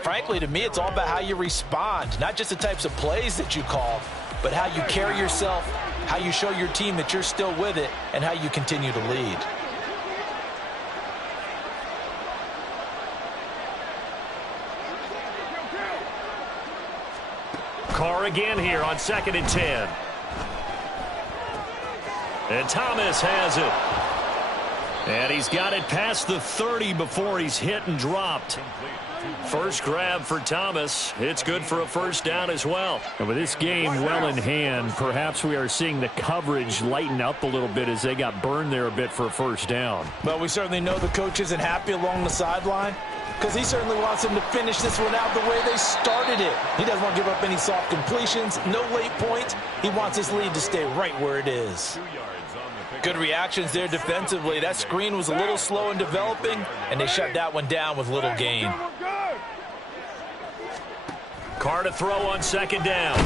frankly, to me, it's all about how you respond, not just the types of plays that you call, but how you carry yourself, how you show your team that you're still with it, and how you continue to lead. Carr again here on 2nd and 10. And Thomas has it. And he's got it past the 30 before he's hit and dropped. First grab for Thomas. It's good for a first down as well. And with this game well in hand, perhaps we are seeing the coverage lighten up a little bit as they got burned there a bit for a first down. Well, we certainly know the coach isn't happy along the sideline, because he certainly wants them to finish this one out the way they started it. He doesn't want to give up any soft completions, no late points. He wants his lead to stay right where it is. 2 yards on the pick. Good reactions there defensively. That screen was a little slow in developing, and they shut that one down with little gain. Carr to throw on 2nd down.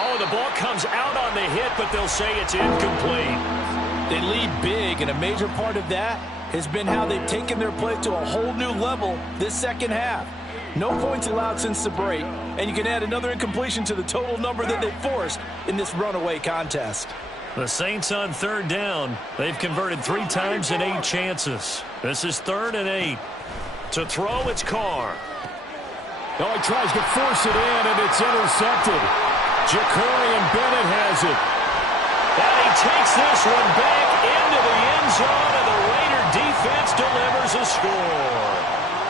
Oh, the ball comes out on the hit, but they'll say it's incomplete. They lead big, and a major part of that has been how they've taken their play to a whole new level this second half. No points allowed since the break, and you can add another incompletion to the total number that they forced in this runaway contest. The Saints on 3rd down. They've converted 3 times in 8 chances. This is 3rd and 8. To throw, it's Carr. Oh, he tries to force it in, and it's intercepted. Ja'Cory Bennett has it. And he takes this one back into the end zone, and the Raider defense delivers a score.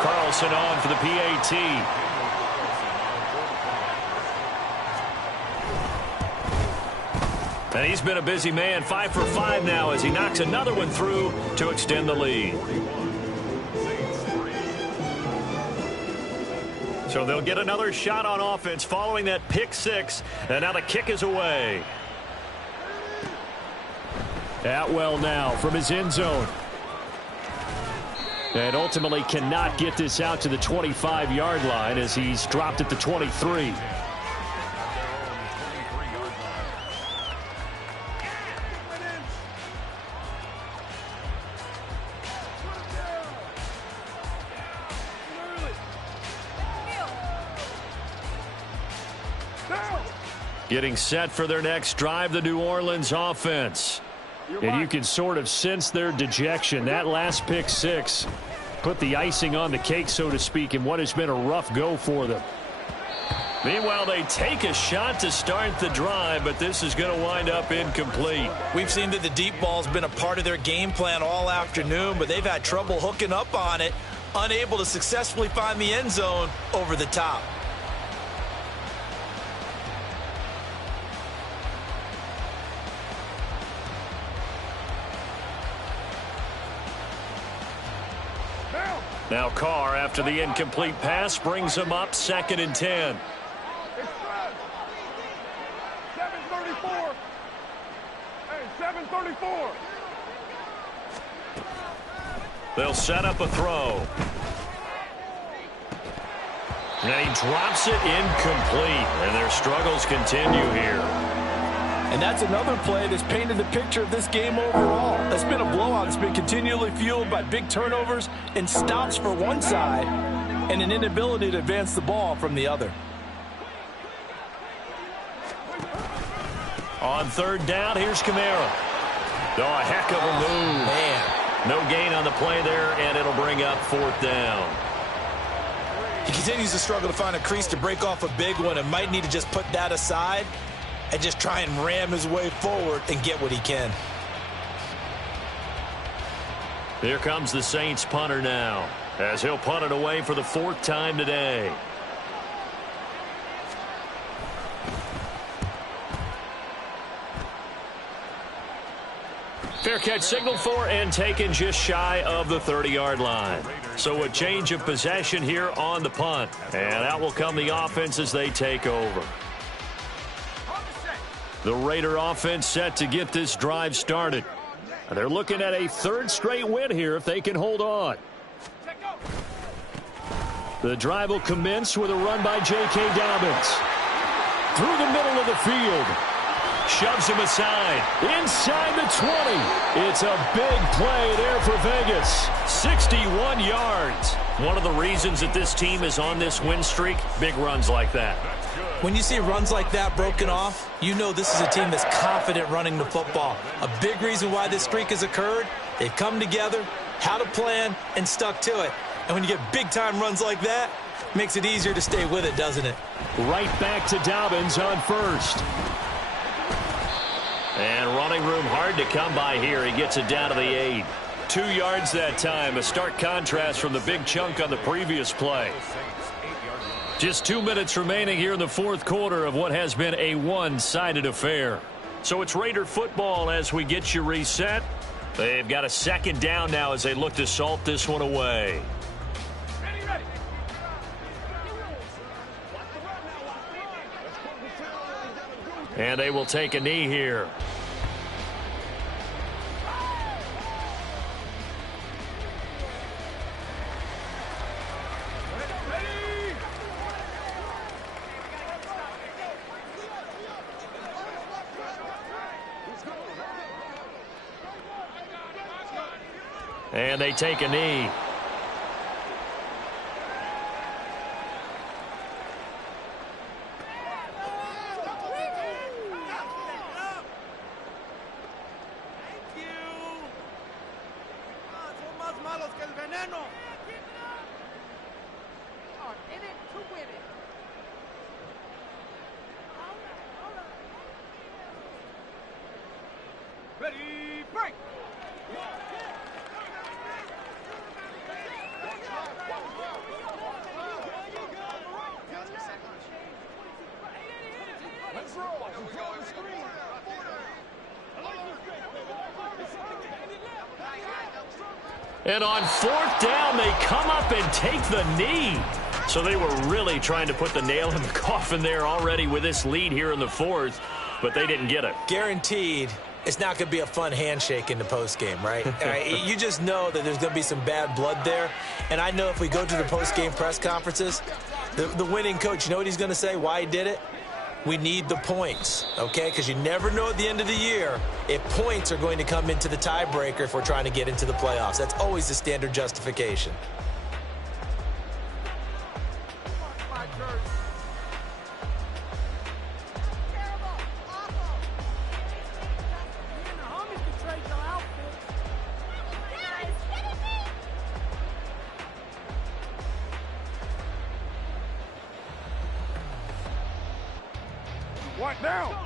Carlson on for the PAT. And he's been a busy man, 5 for 5 now as he knocks another one through to extend the lead. So they'll get another shot on offense following that pick 6, and now the kick is away. Atwell now from his end zone. And ultimately cannot get this out to the 25-yard line as he's dropped at the 23. Getting set for their next drive, the New Orleans offense. And you can sort of sense their dejection. That last pick six put the icing on the cake, so to speak, in what has been a rough go for them. Meanwhile, they take a shot to start the drive, but this is going to wind up incomplete. We've seen that the deep ball's been a part of their game plan all afternoon, but they've had trouble hooking up on it, unable to successfully find the end zone over the top. Now Carr, after the incomplete pass, brings him up 2nd and 10. 7:34. Hey, 7:34. They'll set up a throw. And he drops it incomplete. And their struggles continue here. And that's another play that's painted the picture of this game overall. It's been a blowout. It's been continually fueled by big turnovers and stops for one side and an inability to advance the ball from the other. On 3rd down, here's Kamara. Oh, a heck of a move. Man. No gain on the play there, and it'll bring up 4th down. He continues to struggle to find a crease to break off a big one and might need to just put that aside and just try and ram his way forward and get what he can. Here comes the Saints punter now, as he'll punt it away for the 4th time today. Fair catch signaled for and taken just shy of the 30-yard line. So a change of possession here on the punt. And out will come the offense as they take over. The Raider offense set to get this drive started. They're looking at a 3rd straight win here if they can hold on. The drive will commence with a run by J.K. Dobbins. Through the middle of the field. Shoves him aside. Inside the 20. It's a big play there for Vegas. 61 yards. One of the reasons that this team is on this win streak, big runs like that. When you see runs like that broken off, you know this is a team that's confident running the football. A big reason why this streak has occurred, they've come together, had a plan, and stuck to it. And when you get big-time runs like that, it makes it easier to stay with it, doesn't it? Right back to Dobbins on 1st. And running room hard to come by here. He gets it down to the 8. 2 yards that time. A stark contrast from the big chunk on the previous play. Just 2 minutes remaining here in the 4th quarter of what has been a one-sided affair. So it's Raider football as we get you reset. They've got a 2nd down now as they look to salt this one away. And they will take a knee here. And they take a knee. Ready, break! Let's roll. And on 4th down, they come up and take the knee. So they were really trying to put the nail in the coffin there already with this lead here in the 4th, but they didn't get it. Guaranteed it's not going to be a fun handshake in the postgame, right? You just know that there's going to be some bad blood there. And I know if we go to the postgame press conferences, the winning coach, you know what he's going to say, why he did it? We need the points, okay? Because you never know at the end of the year if points are going to come into the tiebreaker if we're trying to get into the playoffs. That's always the standard justification. What now?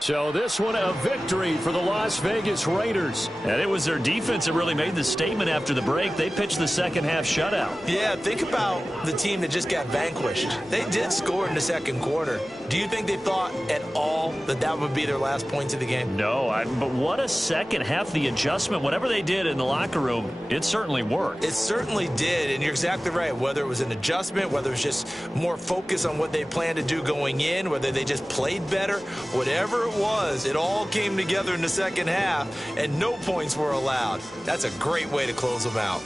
So this one a victory for the Las Vegas Raiders. And it was their defense that really made the statement after the break. They pitched the second half shutout. Yeah, think about the team that just got vanquished. They did score in the second quarter. Do you think they thought at all that that would be their last points of the game? No, but what a second half. The adjustment, whatever they did in the locker room, it certainly worked. It certainly did, and you're exactly right. Whether it was an adjustment, whether it was just more focus on what they planned to do going in, whether they just played better, whatever it was, it all came together in the second half, and no points were allowed. That's a great way to close them out.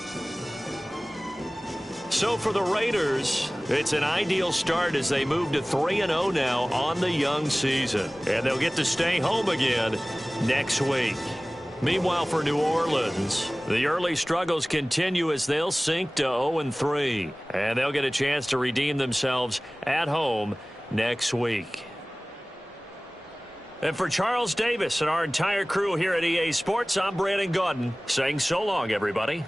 So for the Raiders, it's an ideal start as they move to 3-0 now on the young season. And they'll get to stay home again next week. Meanwhile, for New Orleans, the early struggles continue as they'll sink to 0-3. And they'll get a chance to redeem themselves at home next week. And for Charles Davis and our entire crew here at EA Sports, I'm Brandon Gaudin saying so long, everybody.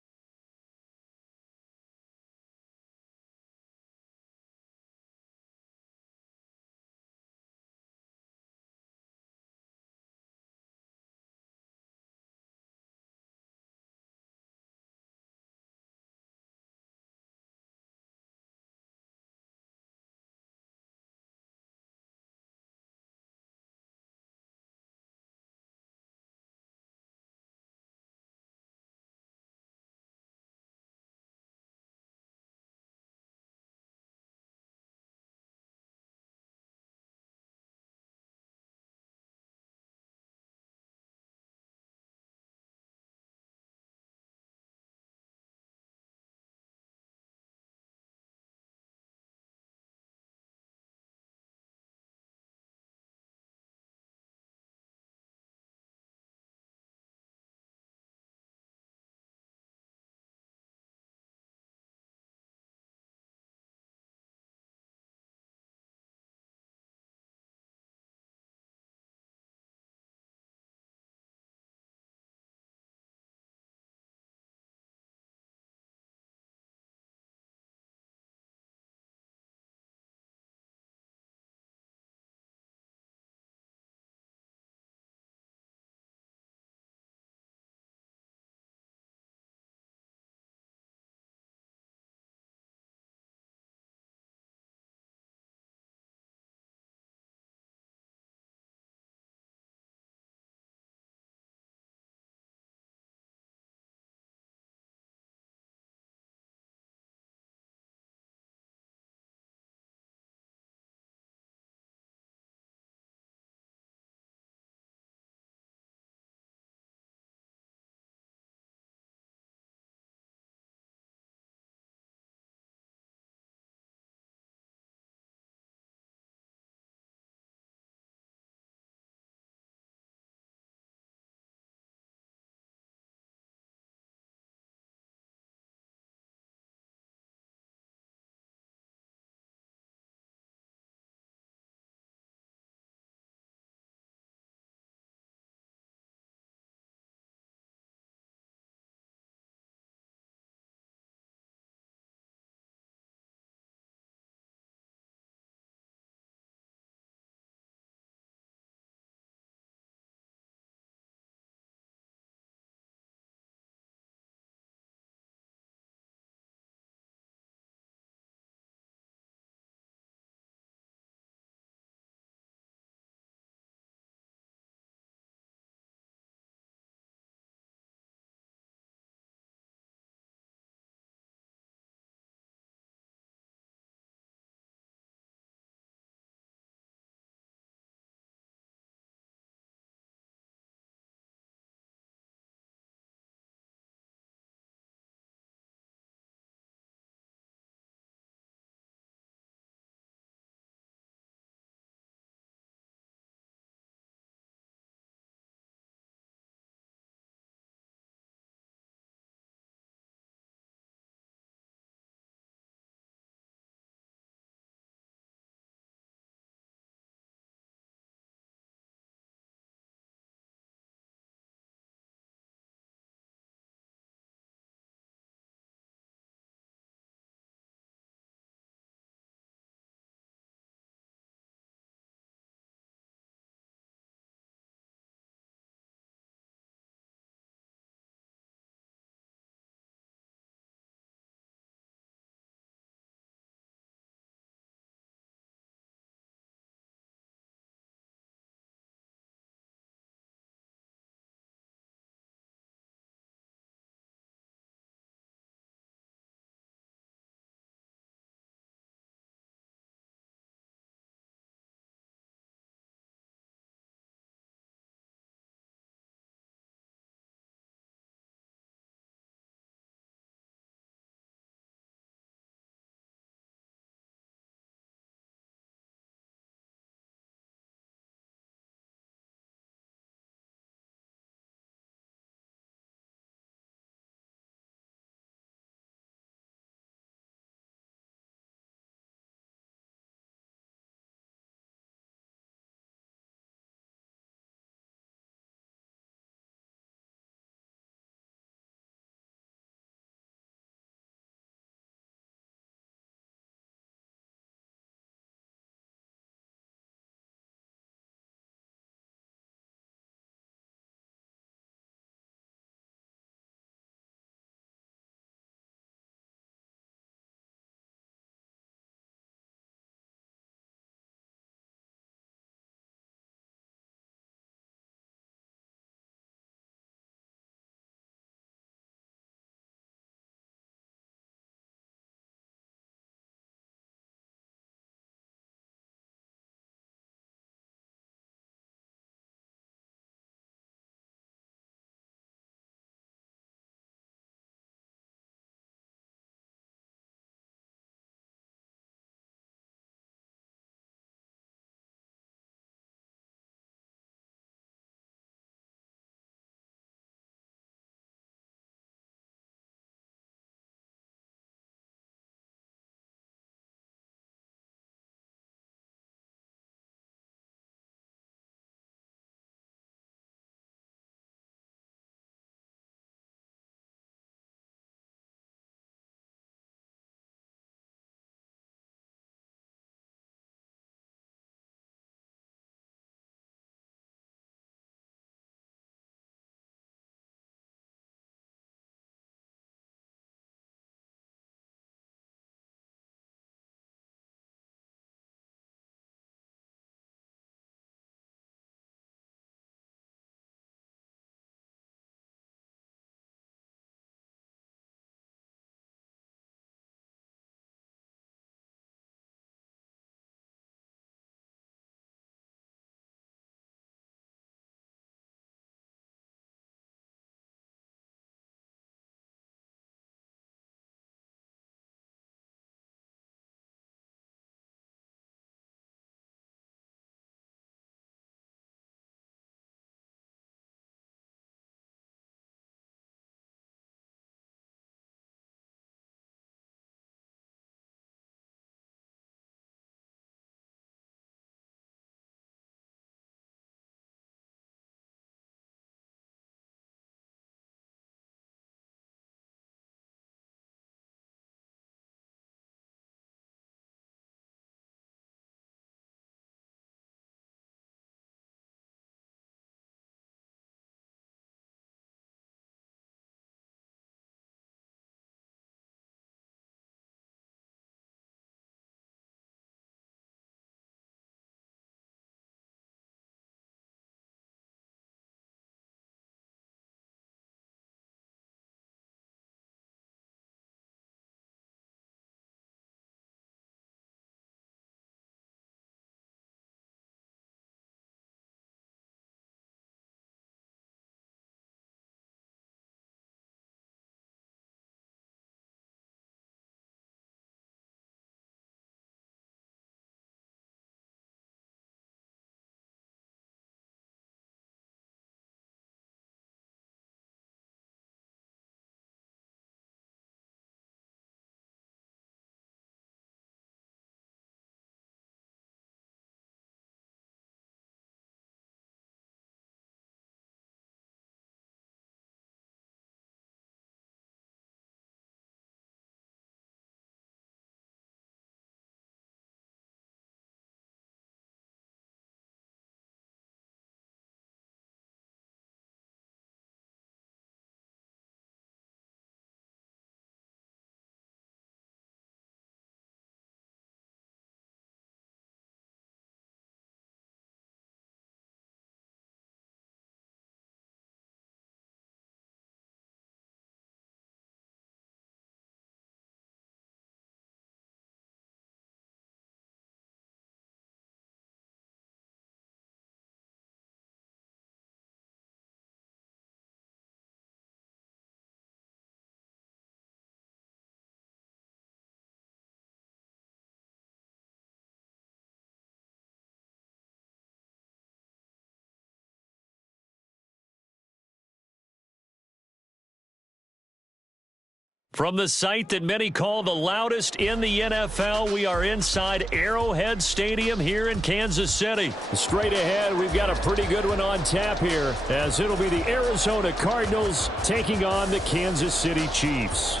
From the site that many call the loudest in the NFL, we are inside Arrowhead Stadium here in Kansas City. Straight ahead, we've got a pretty good one on tap here, as it'll be the Arizona Cardinals taking on the Kansas City Chiefs.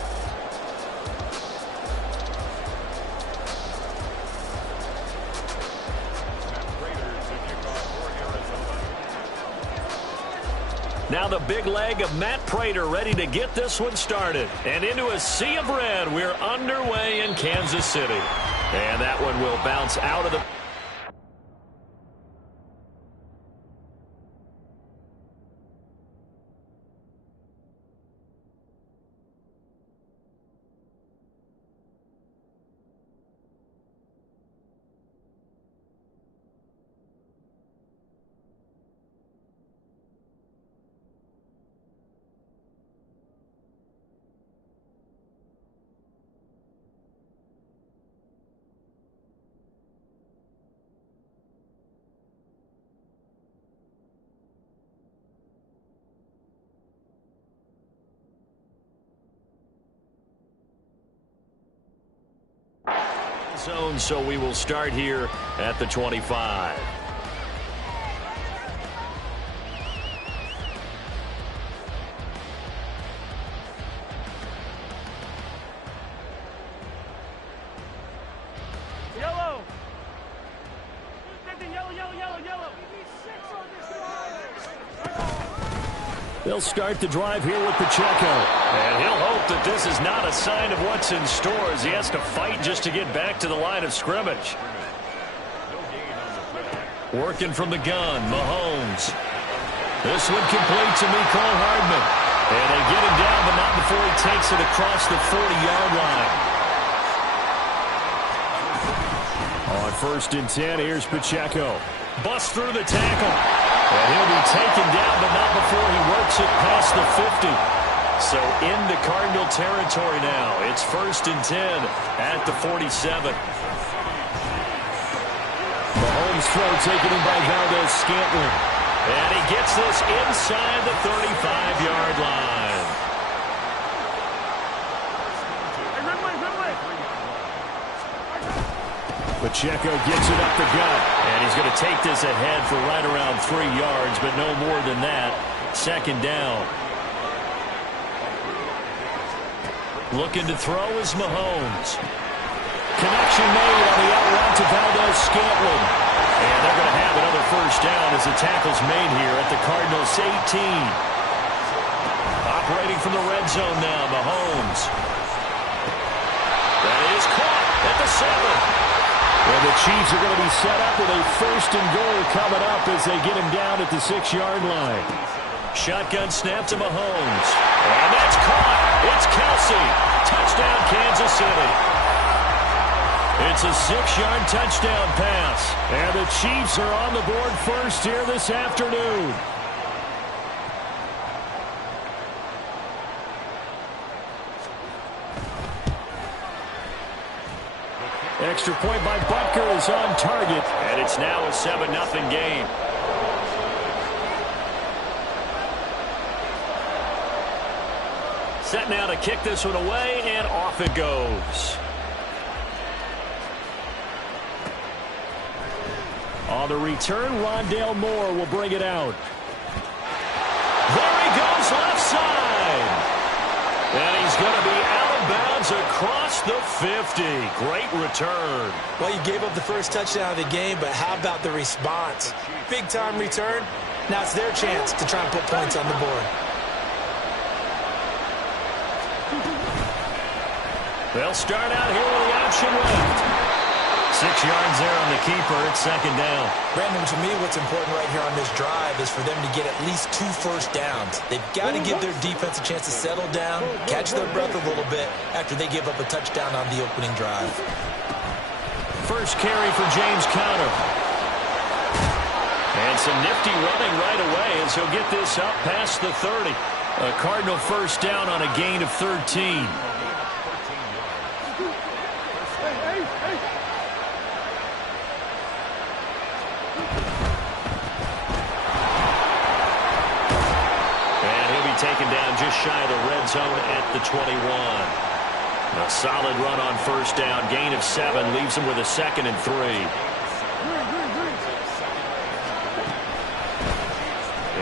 Now the big leg of Matt Prater ready to get this one started. And into a sea of red, we're underway in Kansas City. And that one will bounce out of the... zone, so we will start here at the 25. Yellow. Yellow. They'll start the drive here with Pacheco. And he'll hope that this is not a sign of what's in store as he has to fight just to get back to the line of scrimmage. Working from the gun, Mahomes. This one complete to Mecole Hardman. And they get him down, but not before he takes it across the 40-yard line. On 1st and 10, here's Pacheco. Busts through the tackle. And he'll be taken down, but not before he works it past the 50. So into Cardinal territory now. It's 1st and 10 at the 47. Mahomes' throw taken in by Valdez-Scantling. And he gets this inside the 35-yard line. Pacheco gets it up the gut. And he's going to take this ahead for right around 3 yards, but no more than that. 2nd down. Looking to throw is Mahomes. Connection made on the out route to Valdez-Scantling. And they're going to have another 1st down as the tackle's made here at the Cardinals' 18. Operating from the red zone now, Mahomes. That is caught at the 7. And the Chiefs are going to be set up with a 1st and goal coming up as they get him down at the 6-yard line. Shotgun snap to Mahomes. And that's caught. It's Kelsey. Touchdown, Kansas City. It's a 6-yard touchdown pass. And the Chiefs are on the board first here this afternoon. Extra point by Butker is on target. And it's now a 7-0 game. Set now to kick this one away, and off it goes. On the return, Rondale Moore will bring it out. There he goes left side. And he's going to be out of bounds across the 50. Great return. Well, you gave up the first touchdown of the game, but how about the response? Big-time return. Now it's their chance to try and put points on the board. They'll start out here with the option left. 6 yards there on the keeper. It's 2nd down. Brandon, to me, what's important right here on this drive is for them to get at least 2 first downs. They've got to give their defense a chance to settle down, catch their breath a little bit after they give up a touchdown on the opening drive. First carry for James Conner. And some nifty running right away as he'll get this up past the 30. A Cardinal 1st down on a gain of 13. taken down just shy of the red zone at the 21. A solid run on first down. Gain of 7 leaves him with a 2nd and 3.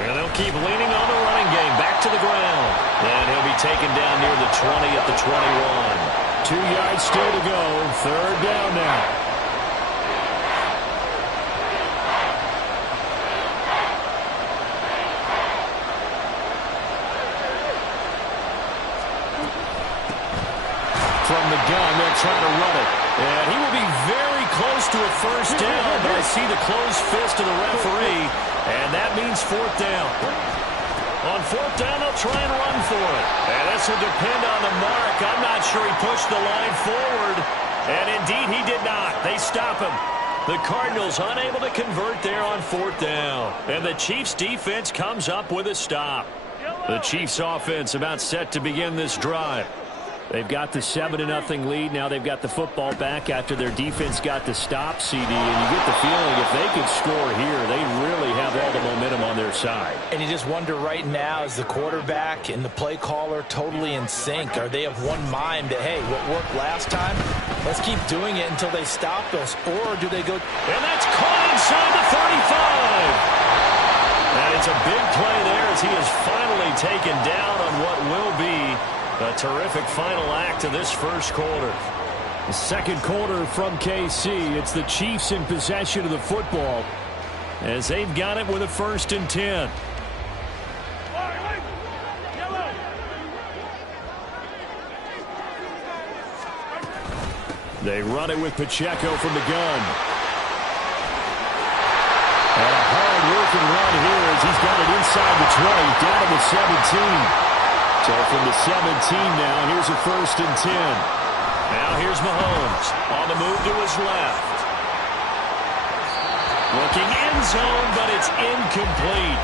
And they'll keep leaning on the running game. Back to the ground. And he'll be taken down near the 20 at the 21. 2 yards still to go. 3rd down now. From the gun, they're trying to run it. And he will be very close to a first down, but I see the closed fist of the referee, and that means 4th down. On 4th down, they'll try and run for it. And this will depend on the mark. I'm not sure he pushed the line forward. And indeed, he did not. They stop him. The Cardinals unable to convert there on 4th down. And the Chiefs' defense comes up with a stop. The Chiefs' offense about set to begin this drive. They've got the 7-0 lead. Now they've got the football back after their defense got the stop, CD. And you get the feeling if they could score here, they really have all the momentum on their side. And you just wonder right now, is the quarterback and the play caller totally in sync? Are they of one mind that, hey, what worked last time, let's keep doing it until they stop us? Or do they go... And that's caught inside the 35. And it's a big play there as he is finally taken down on what will be a terrific final act of this first quarter. The second quarter from KC. It's the Chiefs in possession of the football as they've got it with a 1st and 10. They run it with Pacheco from the gun. And a hard-working run here as he's got it inside the 20, down to the 17. So from the 17 now, here's a 1st and 10. Now here's Mahomes on the move to his left. Looking end zone, but it's incomplete.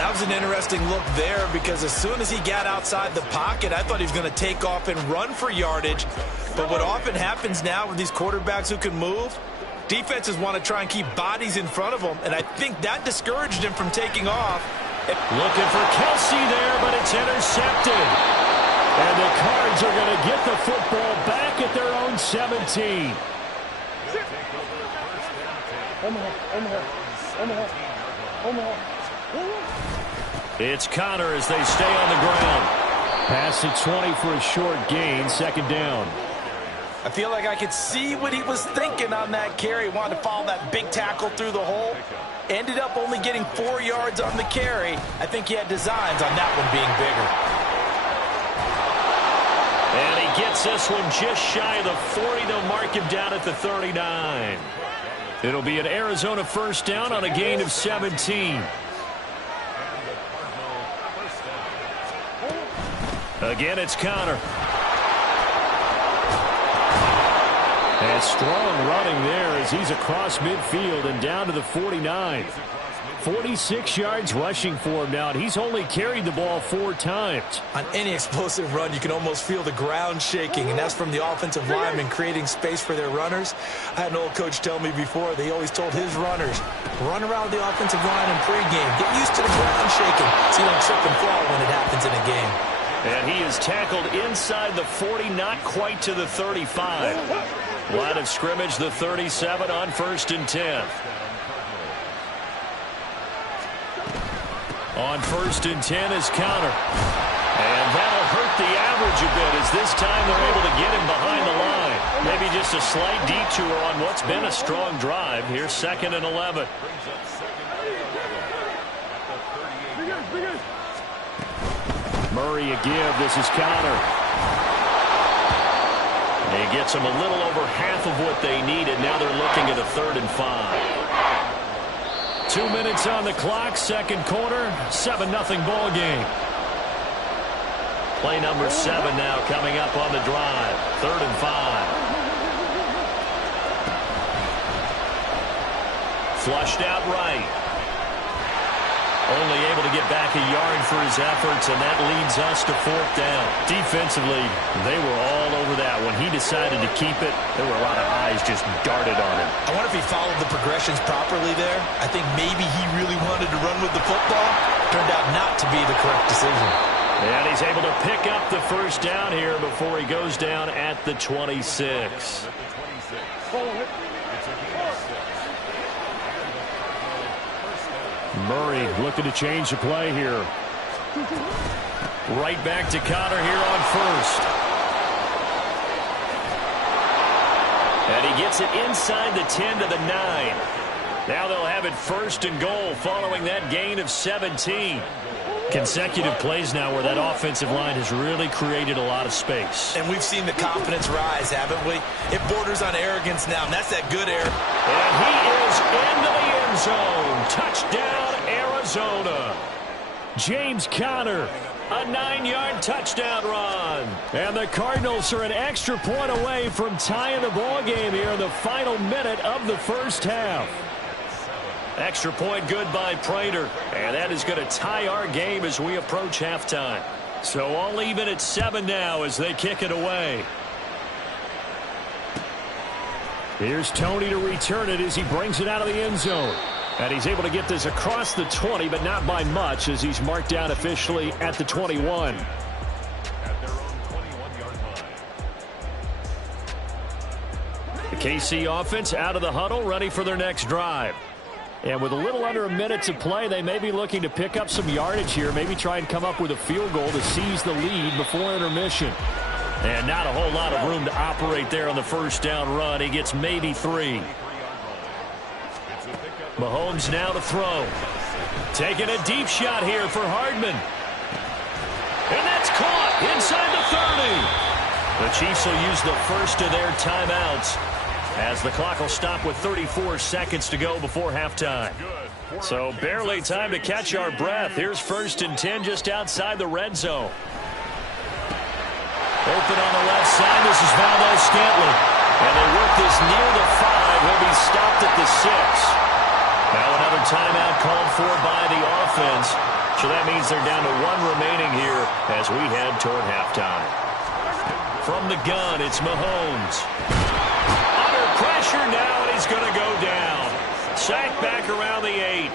That was an interesting look there because as soon as he got outside the pocket, I thought he was going to take off and run for yardage. But what often happens now with these quarterbacks who can move, defenses want to try and keep bodies in front of them, and I think that discouraged him from taking off. Looking for Kelsey there, but it's intercepted. And the Cards are going to get the football back at their own 17. It's Connor as they stay on the ground. Pass at 20 for a short gain, 2nd down. I feel like I could see what he was thinking on that carry. He wanted to follow that big tackle through the hole. Ended up only getting 4 yards on the carry. I think he had designs on that one being bigger. And he gets this one just shy of the 40. They'll mark him down at the 39. It'll be an Arizona 1st down on a gain of 17. Again, it's Connor. And strong running there as he's across midfield and down to the 49. 46 yards rushing for him now, and he's only carried the ball 4 times. On any explosive run, you can almost feel the ground shaking, and that's from the offensive linemen creating space for their runners. I had an old coach tell me before, they always told his runners, run around the offensive line in pregame. Get used to the ground shaking so you don't trip and fall when it happens in a game. And he is tackled inside the 40, not quite to the 35. Line of scrimmage, the 37 on 1st and 10. On 1st and 10 is Connor. And that'll hurt the average a bit as this time they're able to get him behind the line. Maybe just a slight detour on what's been a strong drive. Here's 2nd and 11. Murray a give. This is Connor. He gets them a little over half of what they needed. Now they're looking at a 3rd and 5. 2 minutes on the clock, 2nd quarter, 7-0 ball game. Play number 7 now coming up on the drive. 3rd and 5. Flushed out right. Only able to get back a yard for his efforts, and that leads us to 4th down. Defensively, they were all over that. When he decided to keep it, there were a lot of eyes just darted on him. I wonder if he followed the progressions properly there. I think maybe he really wanted to run with the football. Turned out not to be the correct decision. And he's able to pick up the first down here before he goes down at the 26. Murray looking to change the play here. Right back to Connor here on first. And he gets it inside the 10 to the 9. Now they'll have it first and goal following that gain of 17. Consecutive plays now where that offensive line has really created a lot of space. And we've seen the confidence rise, haven't we? It borders on arrogance now, and that's that good air. And he is into the end zone. Touchdown, Arizona. James Conner, a 9-yard touchdown run. And the Cardinals are an extra point away from tying the ball game here in the final minute of the first half. Extra point good by Prater. And that is going to tie our game as we approach halftime. So all even at 7 now as they kick it away. Here's Tony to return it as he brings it out of the end zone. And he's able to get this across the 20, but not by much as he's marked down officially at the 21. At their own 21-yard line. The KC offense out of the huddle, ready for their next drive. And with a little under a minute to play, they may be looking to pick up some yardage here, maybe try and come up with a field goal to seize the lead before intermission. And not a whole lot of room to operate there on the first down run. He gets maybe 3. Mahomes now to throw. Taking a deep shot here for Hardman. And that's caught inside the 30. The Chiefs will use the first of their timeouts as the clock will stop with 34 seconds to go before halftime. So barely time to catch our breath. Here's first and 10 just outside the red zone. Open on the left side. This is Valdez-Scantling. And they work this near the 5. He'll be stopped at the 6. Now another timeout called for by the offense. So that means they're down to 1 remaining here as we head toward halftime. From the gun, it's Mahomes. Under pressure now, and he's going to go down. Sacked back around the 8.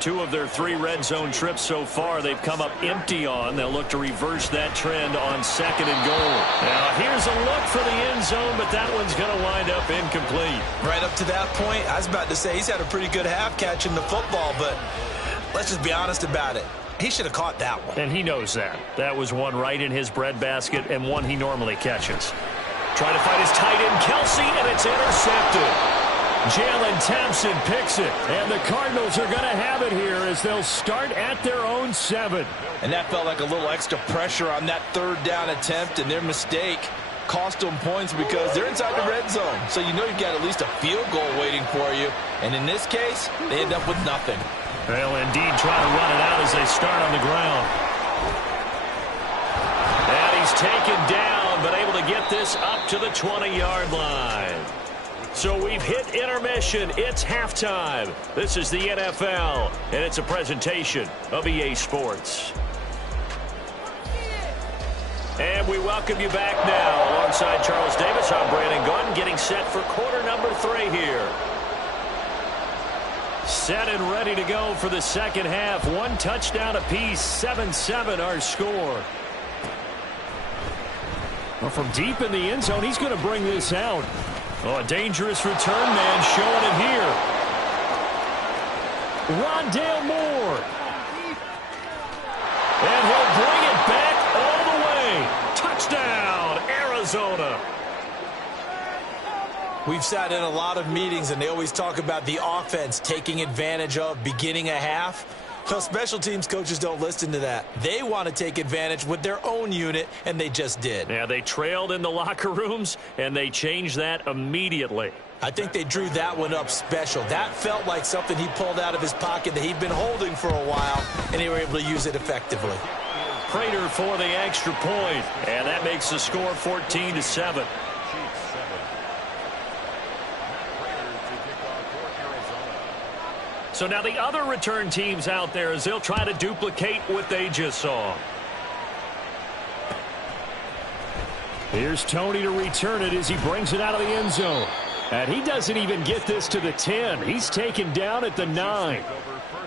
2 of their 3 red zone trips so far they've come up empty on. They'll look to reverse that trend on second and goal. Now here's a look for the end zone, but that one's going to wind up incomplete. Right up to that point, I was about to say he's had a pretty good half catching the football, but let's just be honest about it. He should have caught that one. And he knows that. That was one right in his breadbasket and one he normally catches. Trying to fight his tight end, Kelsey, and it's intercepted. Jalen Thompson picks it, and the Cardinals are going to have it here as they'll start at their own 7. And that felt like a little extra pressure on that third down attempt, and their mistake cost them points because they're inside the red zone. So you know you've got at least a field goal waiting for you. And in this case, they end up with nothing. They'll indeed try to run it out as they start on the ground. And he's taken down, but able to get this up to the 20-yard line. So we've hit intermission. It's halftime. This is the NFL, and it's a presentation of EA Sports. And we welcome you back now. Alongside Charles Davis, I'm Brandon Gordon, getting set for quarter number 3 here. Set and ready to go for the second half. 1 touchdown apiece, 7-7 our score. Well, from deep in the end zone, he's going to bring this out. Oh, a dangerous return man showing it here. Rondale Moore. And he'll bring it back all the way. Touchdown, Arizona. We've sat in a lot of meetings, and they always talk about the offense taking advantage of beginning a half. Well, special teams coaches don't listen to that. They want to take advantage with their own unit, and they just did. Yeah, they trailed in the locker rooms, and they changed that immediately. I think they drew that one up special. That felt like something he pulled out of his pocket that he'd been holding for a while, and they were able to use it effectively. Prater for the extra point, and that makes the score 14-7. So now the other return teams out there as they'll try to duplicate what they just saw. Here's Tony to return it as he brings it out of the end zone. And he doesn't even get this to the 10. He's taken down at the 9.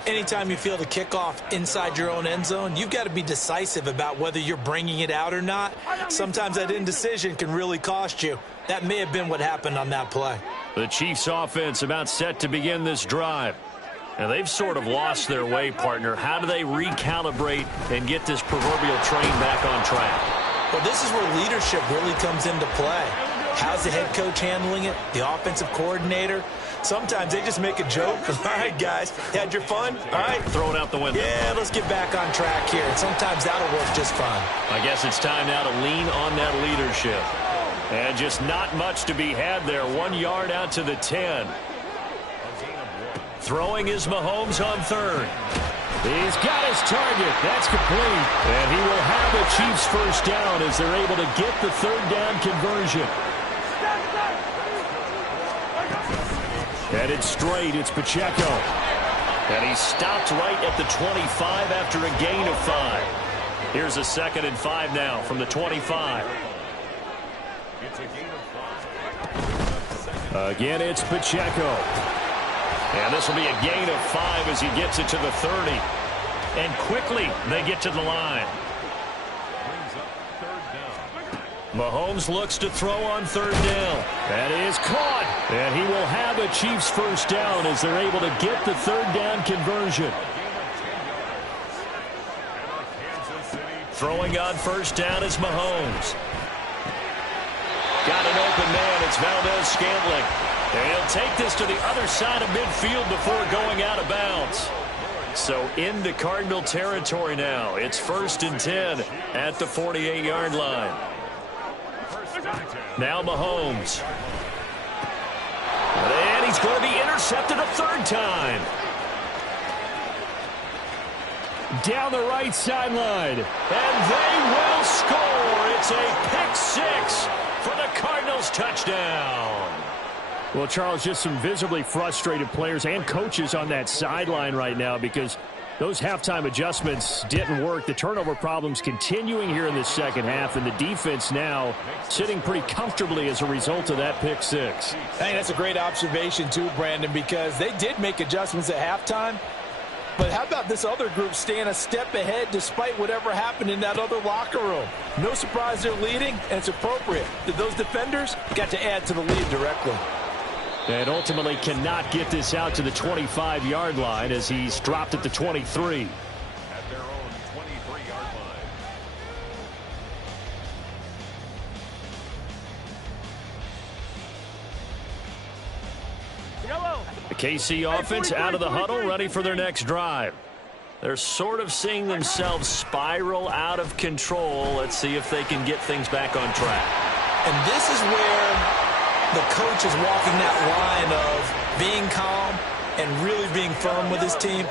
Anytime you feel the kickoff inside your own end zone, you've got to be decisive about whether you're bringing it out or not. Sometimes that indecision can really cost you. That may have been what happened on that play. The Chiefs offense about set to begin this drive. And they've sort of lost their way, partner. How do they recalibrate and get this proverbial train back on track? Well, this is where leadership really comes into play. How's the head coach handling it? The offensive coordinator? Sometimes they just make a joke. All right, guys, had your fun? All right. Throw it out the window. Yeah, let's get back on track here. And sometimes that'll work just fine. I guess it's time now to lean on that leadership. And just not much to be had there. 1 yard out to the 10. Throwing is Mahomes on third. He's got his target. That's complete. And he will have the Chiefs first down as they're able to get the third down conversion. Headed straight, it's Pacheco. And he stopped right at the 25 after a gain of 5. Here's a 2nd and 5 now from the 25. Again, it's Pacheco. And this will be a gain of 5 as he gets it to the 30. And quickly they get to the line. Mahomes looks to throw on third down. That is caught. And he will have a Chiefs first down as they're able to get the third down conversion. Throwing on first down is Mahomes. Got an open man. It's Valdez-Scantling. And he'll take this to the other side of midfield before going out of bounds. So into Cardinal territory now. It's 1st and 10 at the 48-yard line. Now Mahomes. And he's going to be intercepted a third time. Down the right sideline. And they will score. It's a pick 6 for the Cardinals touchdown. Well, Charles, just some visibly frustrated players and coaches on that sideline right now because those halftime adjustments didn't work. The turnover problems continuing here in the second half, and the defense now sitting pretty comfortably as a result of that pick 6. I think that's a great observation too, Brandon, because they did make adjustments at halftime. But how about this other group staying a step ahead despite whatever happened in that other locker room? No surprise they're leading, and it's appropriate. Those defenders got to add to the lead directly. And ultimately cannot get this out to the 25-yard line as he's dropped at the 23. At their own 23-yard line. The KC offense out of the huddle, ready for their next drive. They're sort of seeing themselves spiral out of control. Let's see if they can get things back on track. And this is where the coach is walking that line of being calm and really being firm with his team.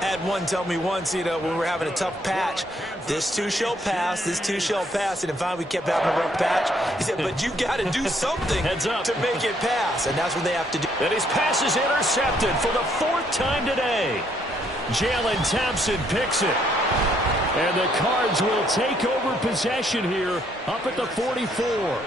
I had one tell me once, when we were having a tough patch, this too shall pass, this too shall pass. And finally we kept having a rough patch. He said, but you got to do something Heads up. to make it pass. And that's what they have to do. And his pass is intercepted for the 4th time today. Jalen Thompson picks it. And the Cards will take over possession here up at the 44.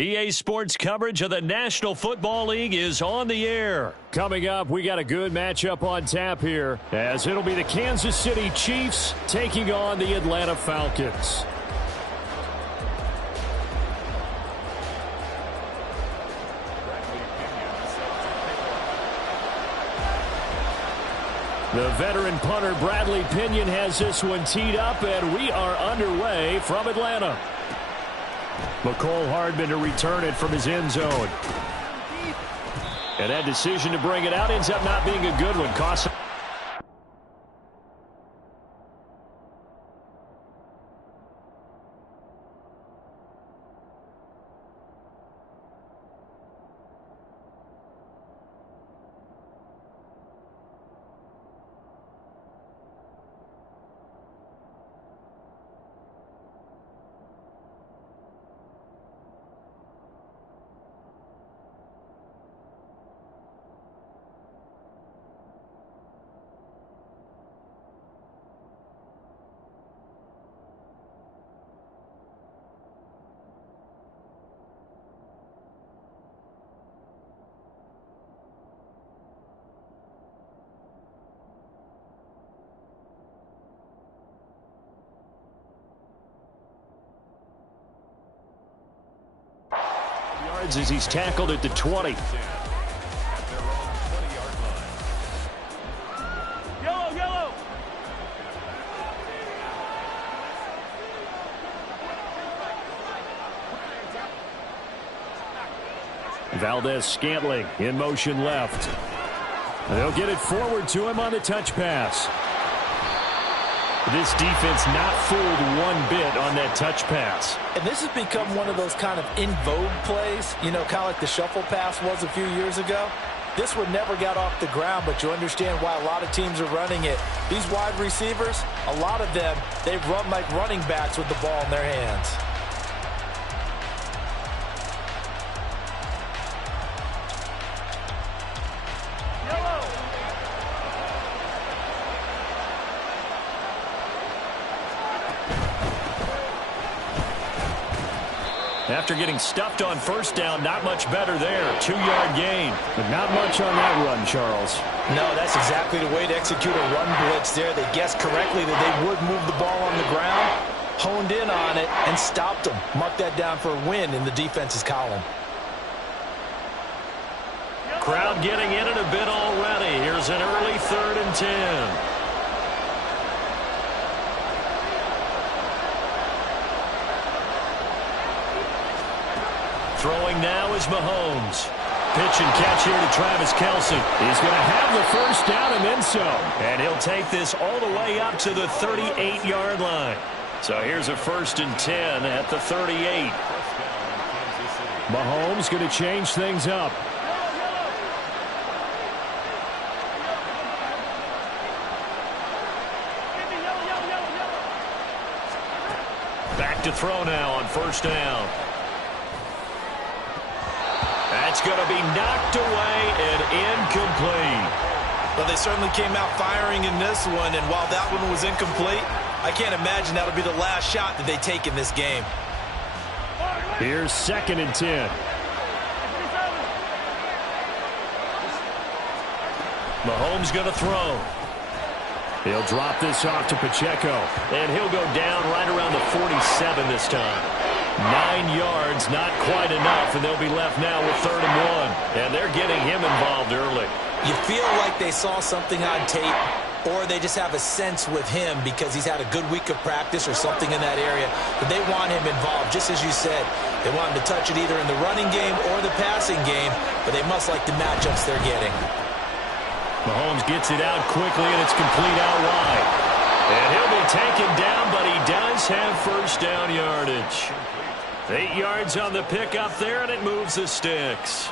EA Sports coverage of the National Football League is on the air. Coming up, we got a good matchup on tap here, as it'll be the Kansas City Chiefs taking on the Atlanta Falcons. The veteran punter Bradley Pinion has this one teed up, and we are underway from Atlanta. McCole Hardman to return it from his end zone. And that decision to bring it out ends up not being a good one. Cost him. As he's tackled at the 20. Yellow. Valdez-Scantling in motion left. They'll get it forward to him on the touch pass. This defense not fooled one bit on that touch pass. And this has become one of those kind of in vogue plays, you know, kind of like the shuffle pass was a few years ago. This one never got off the ground, but you understand why a lot of teams are running it. These wide receivers, a lot of them, they run like running backs with the ball in their hands. After getting stuffed on first down, not much better there. 2-yard gain. But not much on that run, Charles. No, that's exactly the way to execute a run blitz there. They guessed correctly that they would move the ball on the ground, honed in on it, and stopped them. Mark that down for a win in the defense's column. Crowd getting in it a bit already. Here's an early 3rd and 10. Throwing now is Mahomes. Pitch and catch here to Travis Kelce. He's going to have the first down and then some. And he'll take this all the way up to the 38-yard line. So here's a 1st and 10 at the 38. Mahomes going to change things up. Back to throw now on 1st down. That's going to be knocked away and incomplete. Well, they certainly came out firing in this one, and while that one was incomplete, I can't imagine that'll be the last shot that they take in this game. Here's 2nd and 10. Mahomes going to throw. He'll drop this off to Pacheco. And he'll go down right around the 47 this time. 9 yards, not quite enough, and they'll be left now with 3rd and 1. And they're getting him involved early. You feel like they saw something on tape, or they just have a sense with him because he's had a good week of practice or something in that area, but they want him involved, just as you said. They want him to touch it either in the running game or the passing game, but they must like the matchups they're getting. Mahomes gets it out quickly, and it's complete out wide. And he'll be taken down, but he does have 1st down yardage. 8 yards on the pickup there, and it moves the sticks.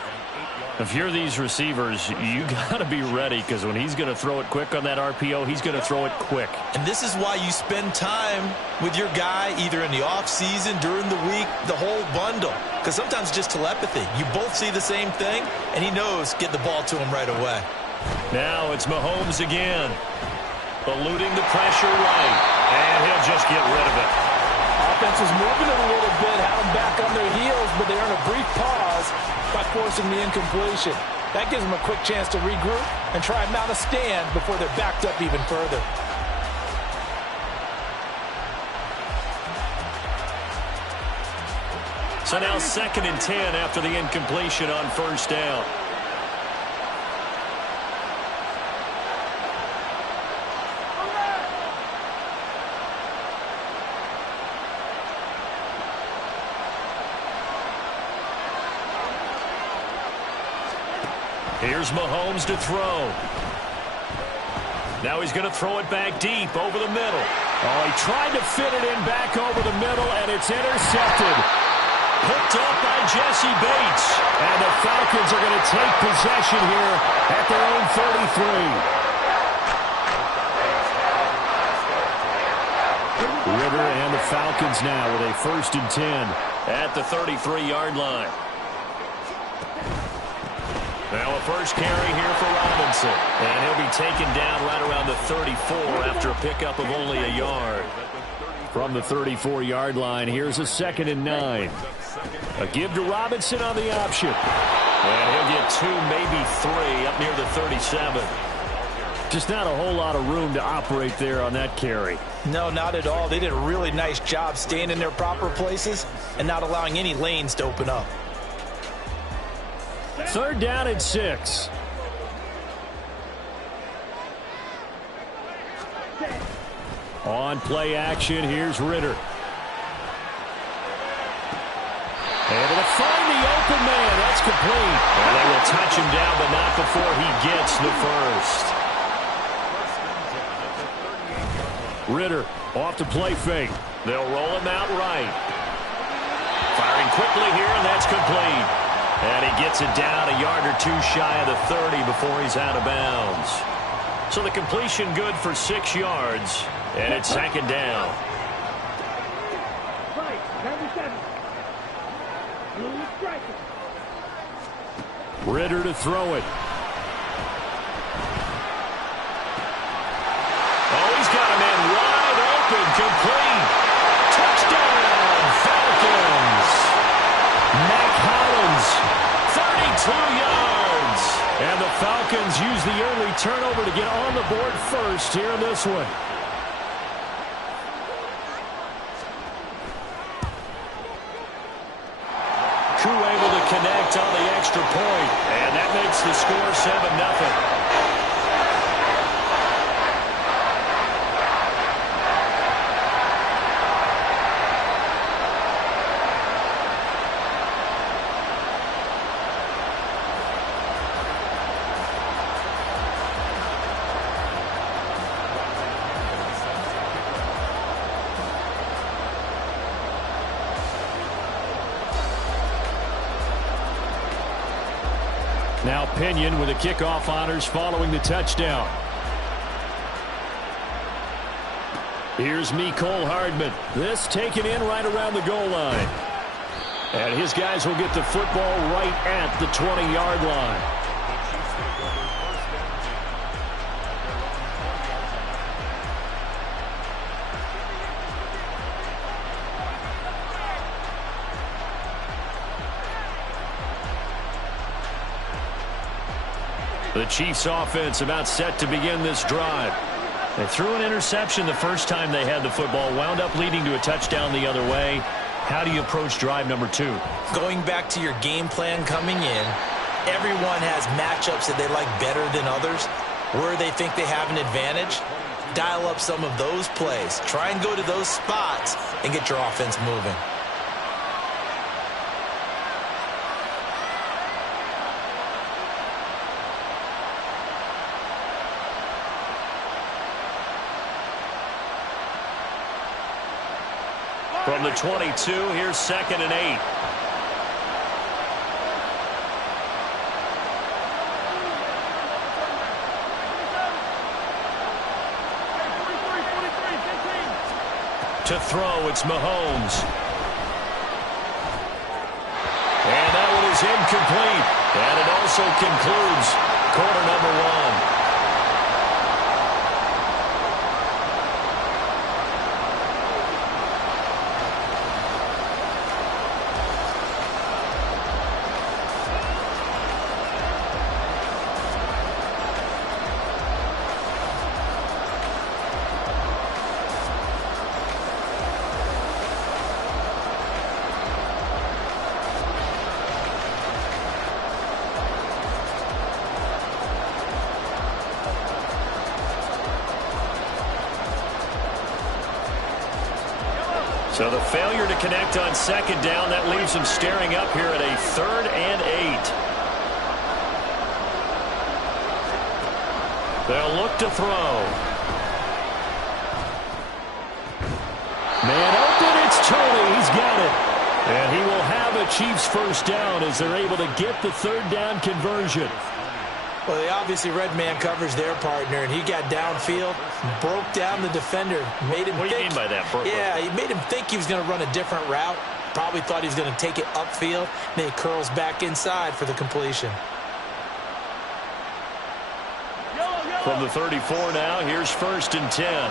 If you're these receivers, you got to be ready, because when he's going to throw it quick on that RPO, he's going to throw it quick. And this is why you spend time with your guy either in the offseason, during the week, the whole bundle. Because sometimes just telepathy. You both see the same thing, and he knows get the ball to him right away. Now it's Mahomes again. Eluding the pressure right. And he'll just get rid of it. offense was moving it a little bit, had them back on their heels, but they earned a brief pause by forcing the incompletion. That gives them a quick chance to regroup and try and mount a stand before they're backed up even further. So now 2nd and 10 after the incompletion on first down. Here's Mahomes to throw. Now he's going to throw it back deep over the middle. Oh, he tried to fit it in back over the middle, and it's intercepted. Picked up by Jesse Bates. And the Falcons are going to take possession here at their own 33. Ritter and the Falcons now with a 1st and 10 at the 33-yard line. Now a first carry here for Robinson. And he'll be taken down right around the 34 after a pickup of only a yard. From the 34-yard line, here's a 2nd and 9. A give to Robinson on the option. And he'll get 2, maybe 3 up near the 37. Just not a whole lot of room to operate there on that carry. No, not at all. They did a really nice job staying in their proper places and not allowing any lanes to open up. 3rd down and 6. On play action, here's Ritter. Able to find the open man. That's complete. And they will touch him down, but not before he gets the first. Ritter off to play fake. They'll roll him out right. Firing quickly here, and that's complete. And he gets it down a yard or 2 shy of the 30 before he's out of bounds. So the completion good for 6 yards, and it's 2nd down. Ritter to throw it. Oh, he's got a man wide open, complete. Touchdown, Falcons. Mac Hollins, 32 yards. and the Falcons use the early turnover to get on the board first here in this one. Crew able to connect on the extra point, and that makes the score 7-0. Now Pinion with the kickoff honors following the touchdown. Here's Mecole Hardman. This taken in right around the goal line. And his guys will get the football right at the 20-yard line. The Chiefs offense about set to begin this drive. They threw an interception the first time they had the football, wound up leading to a touchdown the other way. How do you approach drive number 2? Going back to your game plan coming in, everyone has matchups that they like better than others. Where they think they have an advantage, dial up some of those plays. Try and go to those spots and get your offense moving. From the 22, here's 2nd and 8. To throw, it's Mahomes. And that one is incomplete. And it also concludes quarter number 1. So the failure to connect on second down, that leaves them staring up here at a 3rd and 8. They'll look to throw. Man open, it's Tony. He's got it. And he will have a Chiefs first down as they're able to get the 3rd down conversion. Well, they obviously read man coverage their partner, and he got downfield, broke down the defender, made him What do you mean by that? Yeah, he made him think he was going to run a different route. Probably thought he was going to take it upfield. Then he curls back inside for the completion. From the 34 now, here's 1st and 10.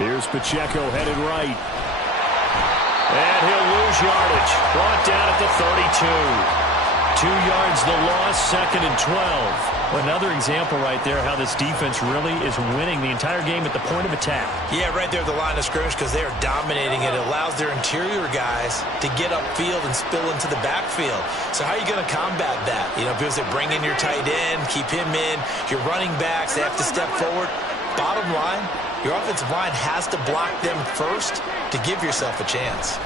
Here's Pacheco headed right. And he'll lose yardage. Brought down at the 32. 2 yards the loss, 2nd and 12. Another example right there how this defense really is winning the entire game at the point of attack. Yeah, right there at the line of scrimmage because they are dominating it. It allows their interior guys to get upfield and spill into the backfield. So how are you going to combat that? You know, people say bring in your tight end, keep him in. Your running backs, they have to step forward. Bottom line, your offensive line has to block them first to give yourself a chance.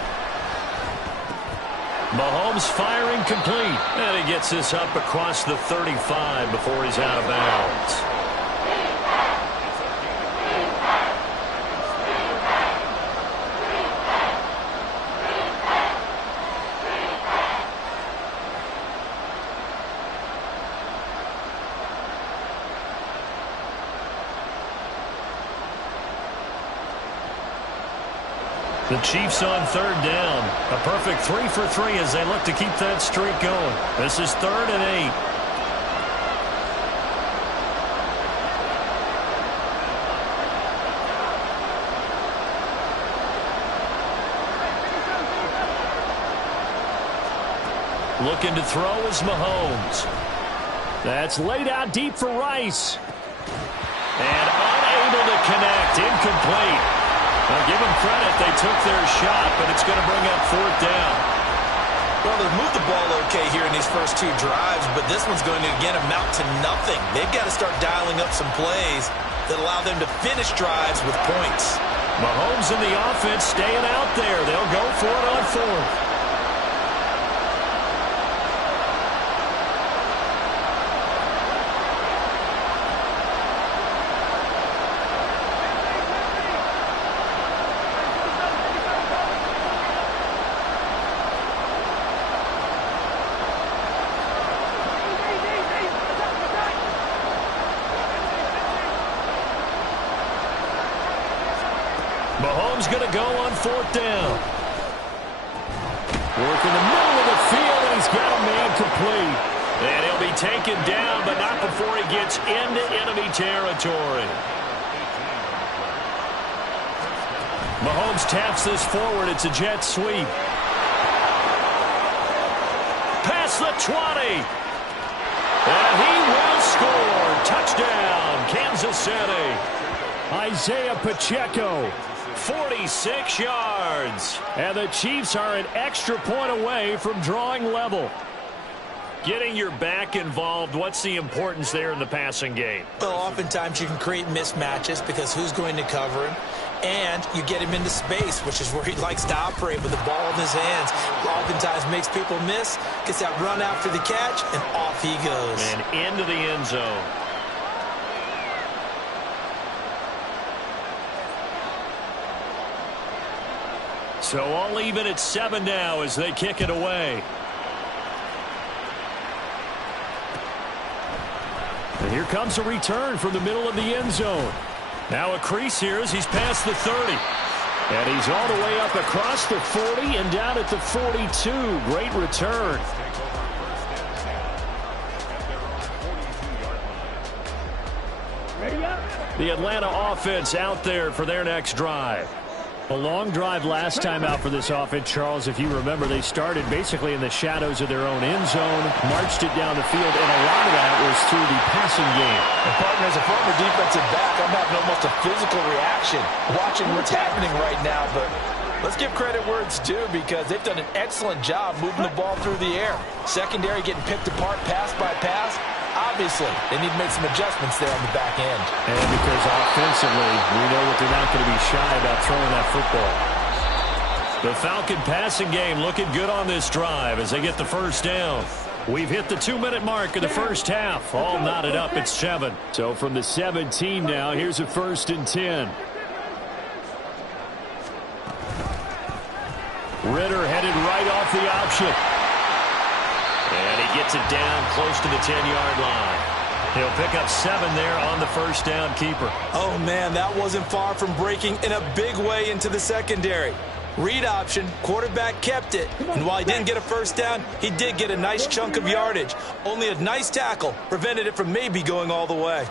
Mahomes firing complete. And he gets this up across the 35 before he's out of bounds. The Chiefs on 3rd down. A perfect 3 for 3 as they look to keep that streak going. This is 3rd and 8. Looking to throw is Mahomes. That's laid out deep for Rice. And unable to connect. Incomplete. Now, give them credit. They took their shot, but it's going to bring up 4th down. Well, they've moved the ball okay here in these first 2 drives, but this one's going to, again, amount to nothing. They've got to start dialing up some plays that allow them to finish drives with points. Mahomes and the offense staying out there. They'll go for it on 4th. Mahomes going to go on 4th down. Work in the middle of the field, and he's got a man complete. And he'll be taken down, but not before he gets into enemy territory. Mahomes taps this forward. It's a jet sweep. Past the 20. And he will score. Touchdown, Kansas City. Isaiah Pacheco. 46 yards. And the Chiefs are an extra point away from drawing level. Getting your back involved, what's the importance there in the passing game? Well, oftentimes you can create mismatches because who's going to cover him? And you get him into space, which is where he likes to operate with the ball in his hands. Oftentimes makes people miss, gets that run after the catch, and off he goes. And into the end zone. So all even at 7 now as they kick it away. And here comes a return from the middle of the end zone. Now a crease here as he's past the 30. And he's all the way up across the 40 and down at the 42. Great return. The Atlanta offense out there for their next drive. A long drive last time out for this offense, Charles. If you remember, they started basically in the shadows of their own end zone, marched it down the field, and a lot of that was through the passing game. And partner, as a former defensive back, I'm having almost a physical reaction watching what's happening right now. But let's give credit where it's due because they've done an excellent job moving the ball through the air. Secondary getting picked apart pass by pass. Obviously, they need to make some adjustments there on the back end. And because offensively, we know that they're not going to be shy about throwing that football. The Falcon passing game looking good on this drive as they get the first down. We've hit the 2-minute mark of the first half. All knotted up at 7. So from the 17 now, here's a 1st and 10. Ritter headed right off the option. And he gets it down close to the 10-yard line. He'll pick up 7 there on the first down keeper. Oh, man, that wasn't far from breaking in a big way into the secondary. Read option, quarterback kept it. And while he didn't get a first down, he did get a nice chunk of yardage. Only a nice tackle prevented it from maybe going all the way.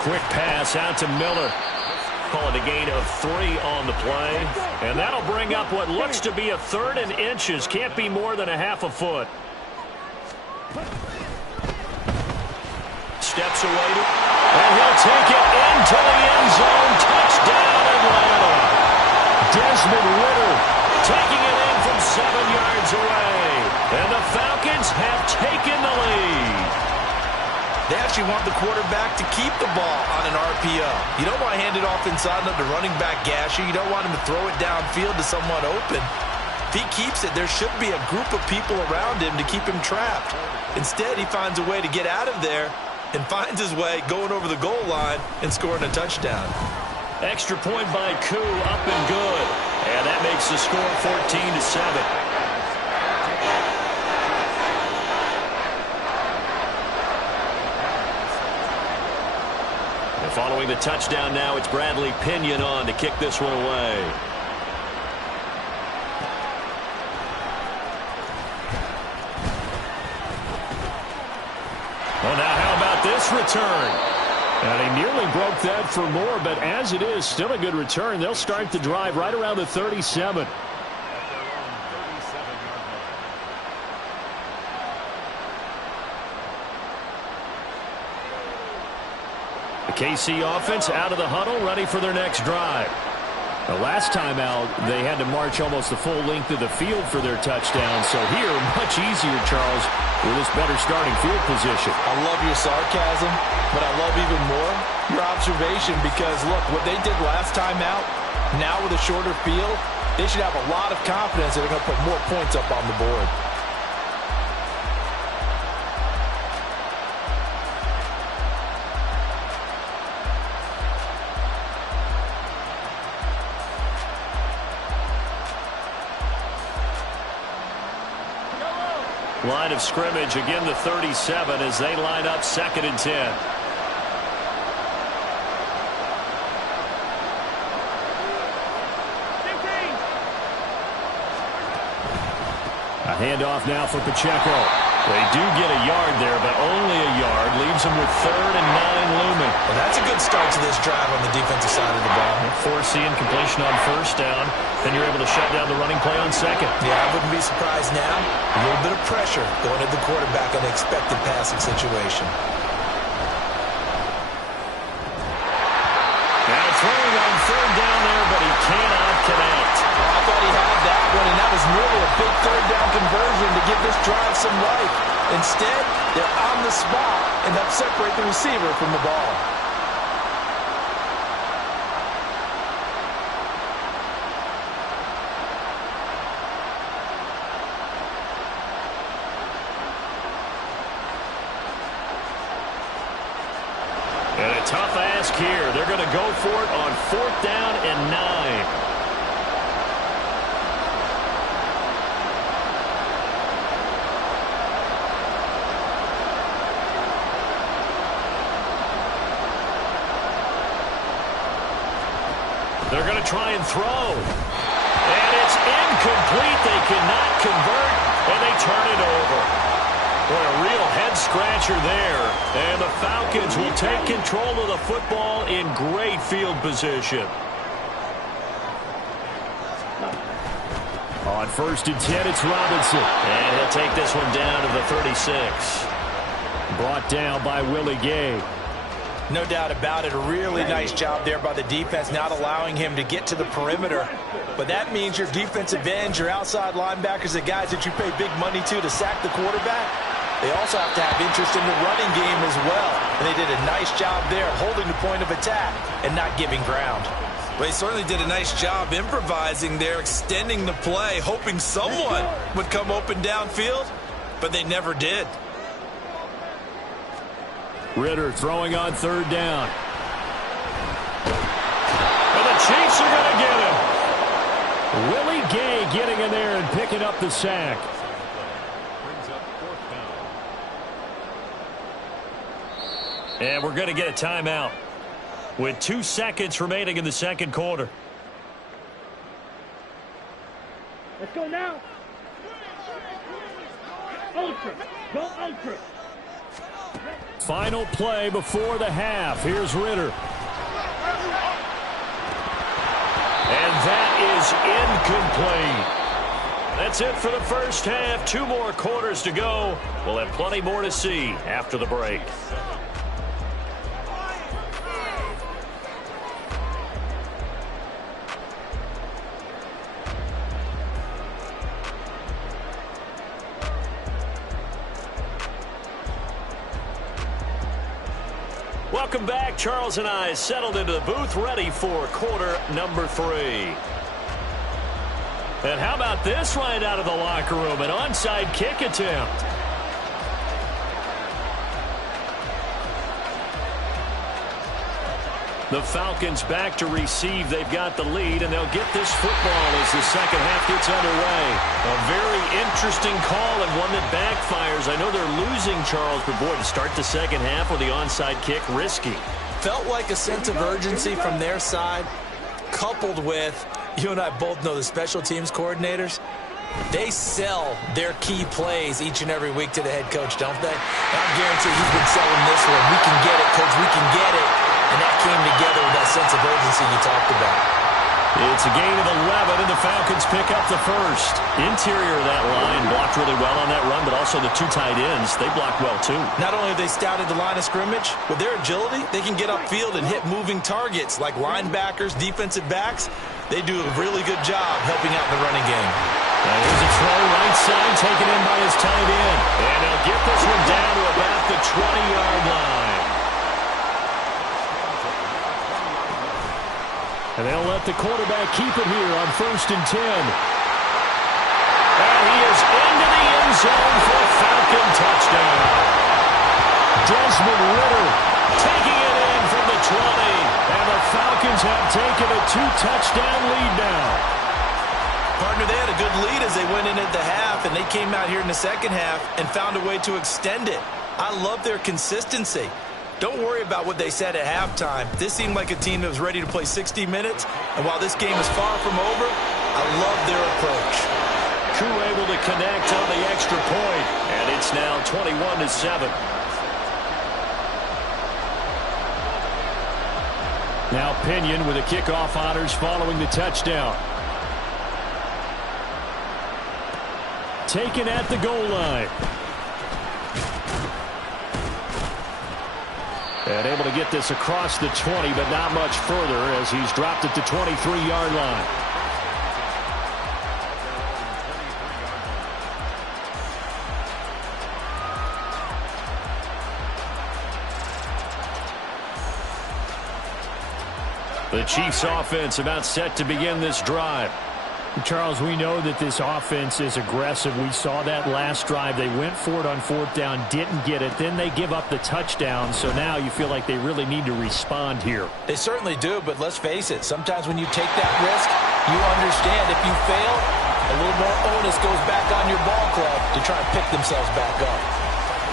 Quick pass out to Miller. Call it a gain of 3 on the play. And that'll bring up what looks to be a 3rd and inches. Can't be more than a half a foot. Steps away. And he'll take it into the end zone. Touchdown, Atlanta. Desmond Ritter taking it in from 7 yards away. And the Falcons have taken the lead. They actually want the quarterback to keep the ball on an RPO. You don't want to hand it off inside of the running back gasher. You don't want him to throw it downfield to someone open. If he keeps it, there should be a group of people around him to keep him trapped. Instead, he finds a way to get out of there and finds his way going over the goal line and scoring a touchdown. Extra point by Koo, up and good. And that makes the score 14-7. Following the touchdown now, it's Bradley Pinion on to kick this one away. Well, now how about this return? And he nearly broke that for more, but as it is, still a good return. They'll start the drive right around the 37. The KC offense out of the huddle, ready for their next drive. The last time out, they had to march almost the full length of the field for their touchdown. So here, much easier, Charles, with this better starting field position. I love your sarcasm, but I love even more your observation because, look, what they did last time out, now with a shorter field, they should have a lot of confidence that they're going to put more points up on the board. Line of scrimmage, again the 37 as they line up 2nd and 10. A handoff now for Pacheco. They do get a yard there, but only a yard. Leaves them with 3rd and 9 looming. Well, that's a good start to this drive on the defensive side of the ball. Forcing completion on 1st down. Then you're able to shut down the running play on 2nd. Yeah, I wouldn't be surprised now. A little bit of pressure going at the quarterback on an expected passing situation. Now throwing on 3rd down there, but he cannot connect. I thought he had that one, and that was nearly a big 3rd down conversion to give this drive some life. Instead, they're on the spot and help separate the receiver from the ball. And a tough ask here. They're going to go for it on 4th down and 9. They're going to try and throw. And it's incomplete. They cannot convert, and they turn it over. Boy, a real head-scratcher there. And the Falcons will take control of the football in great field position. On 1st and 10, it's Robinson. And he'll take this one down to the 36. Brought down by Willie Gay. No doubt about it. A really nice job there by the defense, not allowing him to get to the perimeter. But that means your defensive ends, your outside linebackers, the guys that you pay big money to sack the quarterback, they also have to have interest in the running game as well. And they did a nice job there holding the point of attack and not giving ground. Well, he certainly did a nice job improvising there, extending the play, hoping someone would come open downfield, but they never did. Ritter throwing on third down. And the Chiefs are going to get him. Willie Gay getting in there and picking up the sack. Brings up 4th down. And we're going to get a timeout with 2 seconds remaining in the second quarter. Let's go now. Ultra. Go ultra. Final play before the half. Here's Ritter. And that is incomplete. That's it for the first half. 2 more quarters to go. We'll have plenty more to see after the break. Welcome back. Charles and I settled into the booth, ready for quarter number 3. And how about this right out of the locker room? An onside kick attempt. The Falcons back to receive. They've got the lead, and they'll get this football as the second half gets underway. A very interesting call and one that backfires. I know they're losing, Charles, but boy, to start the second half with the onside kick, risky. Felt like a sense of urgency from their side, coupled with, you and I both know the special teams coordinators, they sell their key plays each and every week to the head coach, don't they? And I guarantee he's been selling this one. We can get it, coach, we can get it. And that came together with that sense of urgency you talked about. It's a gain of 11, and the Falcons pick up the first. Interior of that line blocked really well on that run, but also the 2 tight ends, they blocked well too. Not only have they scouted the line of scrimmage, with their agility, they can get upfield and hit moving targets like linebackers, defensive backs. They do a really good job helping out in the running game. Now here's a throw right side taken in by his tight end. And they'll get this one down to about the 20-yard line. And they'll let the quarterback keep it here on 1st and 10. And he is into the end zone for a Falcon touchdown. Desmond Ritter Taking it in from the 20. And the Falcons have taken a 2-touchdown lead now. Partner, they had a good lead as they went in at the half, and they came out here in the second half and found a way to extend it. I love their consistency. Don't worry about what they said at halftime. This seemed like a team that was ready to play 60 minutes, and while this game is far from over, I love their approach. Crew able to connect on the extra point, and it's now 21-7. Now Pinion with the kickoff honors following the touchdown. Taken at the goal line. And able to get this across the 20, but not much further as he's dropped it to 23-yard line. The Chiefs offense about set to begin this drive. Charles, we know that this offense is aggressive. We saw that last drive. They went for it on 4th down, didn't get it. Then they give up the touchdown. So now you feel like they really need to respond here. They certainly do, but let's face it. Sometimes when you take that risk, you understand if you fail, a little more onus goes back on your ball club to try and pick themselves back up.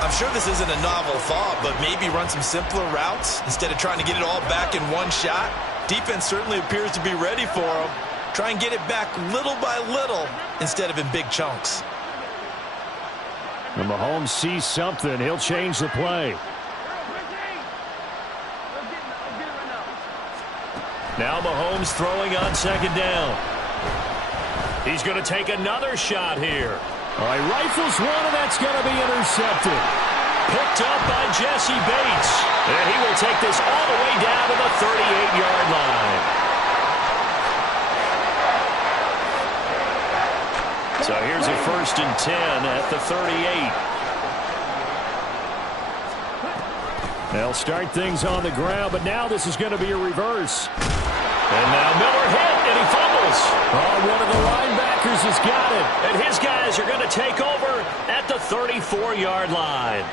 I'm sure this isn't a novel thought, but maybe run some simpler routes instead of trying to get it all back in one shot. Defense certainly appears to be ready for them. Try and get it back little by little instead of in big chunks. And Mahomes sees something. He'll change the play. Now Mahomes throwing on 2nd down. He's going to take another shot here. All right, rifles one, and that's going to be intercepted. Picked up by Jesse Bates. And he will take this all the way down to the 38-yard line. So here's a 1st and 10 at the 38. They'll start things on the ground, but now this is going to be a reverse. And now Miller hit, and he fumbles. Oh, one of the linebackers has got it. And his guys are going to take over at the 34-yard line.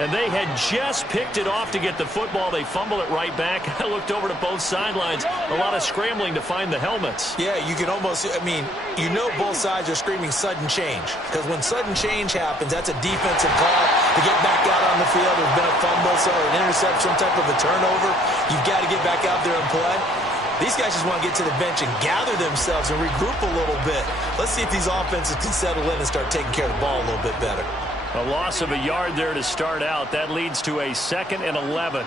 And they had just picked it off to get the football. They fumble it right back. I looked over to both sidelines. A lot of scrambling to find the helmets. Yeah, you can almost, you know both sides are screaming sudden change. Because when sudden change happens, that's a defensive call to get back out on the field. There's been a fumble, so an interception, some type of a turnover. You've got to get back out there and play. These guys just want to get to the bench and gather themselves and regroup a little bit. Let's see if these offenses can settle in and start taking care of the ball a little bit better. A loss of a yard there to start out. That leads to a 2nd and 11.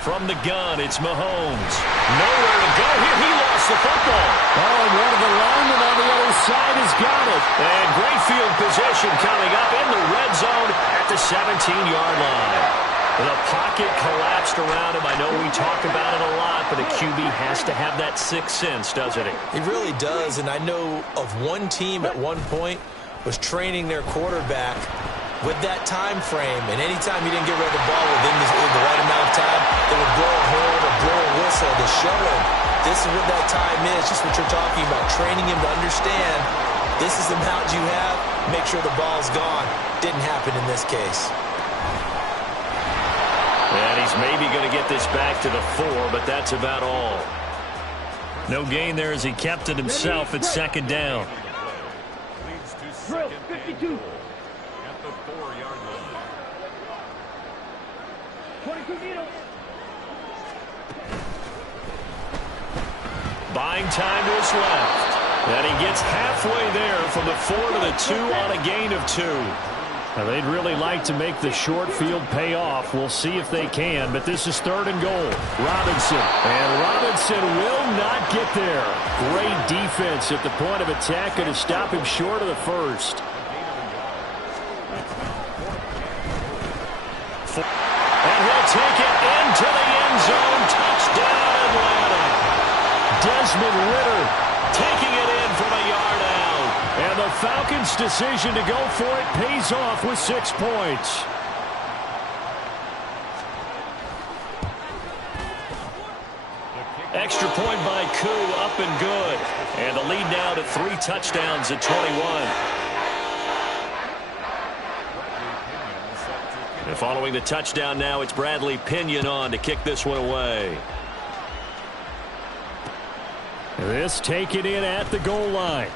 From the gun, it's Mahomes. Nowhere to go here. He lost the football. Oh, and one of the linemen on the other side has got it. And great field position coming up in the red zone at the 17-yard line. The pocket collapsed around him. I know we talk about it a lot, but a QB has to have that sixth sense, doesn't he? He really does, and I know of one team at one point was training their quarterback with that time frame, and anytime he didn't get rid of the ball within the right amount of time, they would blow a horn or blow a whistle to show him this is what that time is, just what you're talking about, training him to understand this is the amount you have, make sure the ball's gone. Didn't happen in this case. And he's maybe going to get this back to the 4, but that's about all. No gain there as he kept it himself at 2nd down. Leads to 2nd and 4 at the 4-yard line. 22 meters. Buying time to his left. And he gets halfway there from the 4 to the 2 on a gain of 2. Now, they'd really like to make the short field pay off. We'll see if they can, but this is 3rd and goal. Robinson, and Robinson will not get there. Great defense at the point of attack, going to stop him short of the first. And he'll take it into the end zone. Touchdown, Atlanta. Desmond Ridder taking it in from a yard out. And the Falcons' decision to go for it pays off with 6 points. Extra point by Koo, up and good. And the lead now to 3 touchdowns at 21. And following the touchdown now, it's Bradley Pinion on to kick this one away. This taken in at the goal line.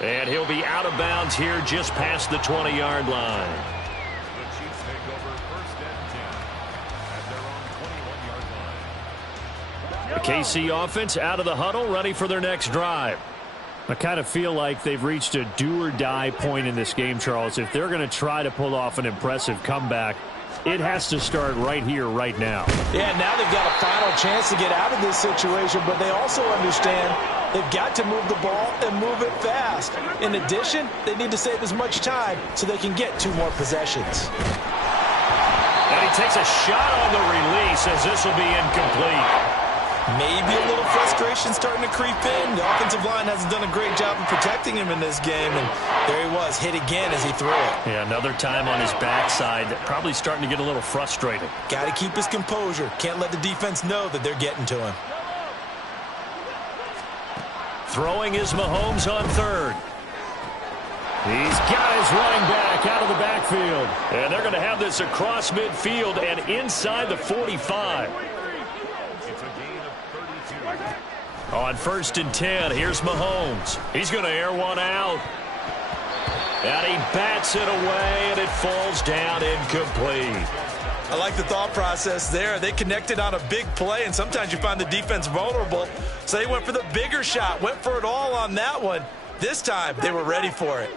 And he'll be out of bounds here just past the 20-yard line. The Chiefs take over 1st and 10 at their own 21-yard line. The KC offense out of the huddle, ready for their next drive. I kind of feel like they've reached a do-or-die point in this game, Charles. If they're going to try to pull off an impressive comeback, it has to start right here, right now. Yeah, now they've got a final chance to get out of this situation, but they also understand they've got to move the ball and move it fast. In addition, they need to save as much time so they can get 2 more possessions. And he takes a shot on the release as this will be incomplete. Maybe a little frustration starting to creep in. The offensive line hasn't done a great job of protecting him in this game, and there he was, hit again as he threw it. Yeah, another time on his backside, probably starting to get a little frustrated. Got to keep his composure. Can't let the defense know that they're getting to him. Throwing is Mahomes on 3rd. He's got his running back out of the backfield. And they're going to have this across midfield and inside the 45. It's a gain of 32. On 1st and 10, here's Mahomes. He's going to air one out. And he bats it away, and it falls down incomplete. I like the thought process there. They connected on a big play, and sometimes you find the defense vulnerable. So they went for the bigger shot, went for it all on that one. This time, they were ready for it.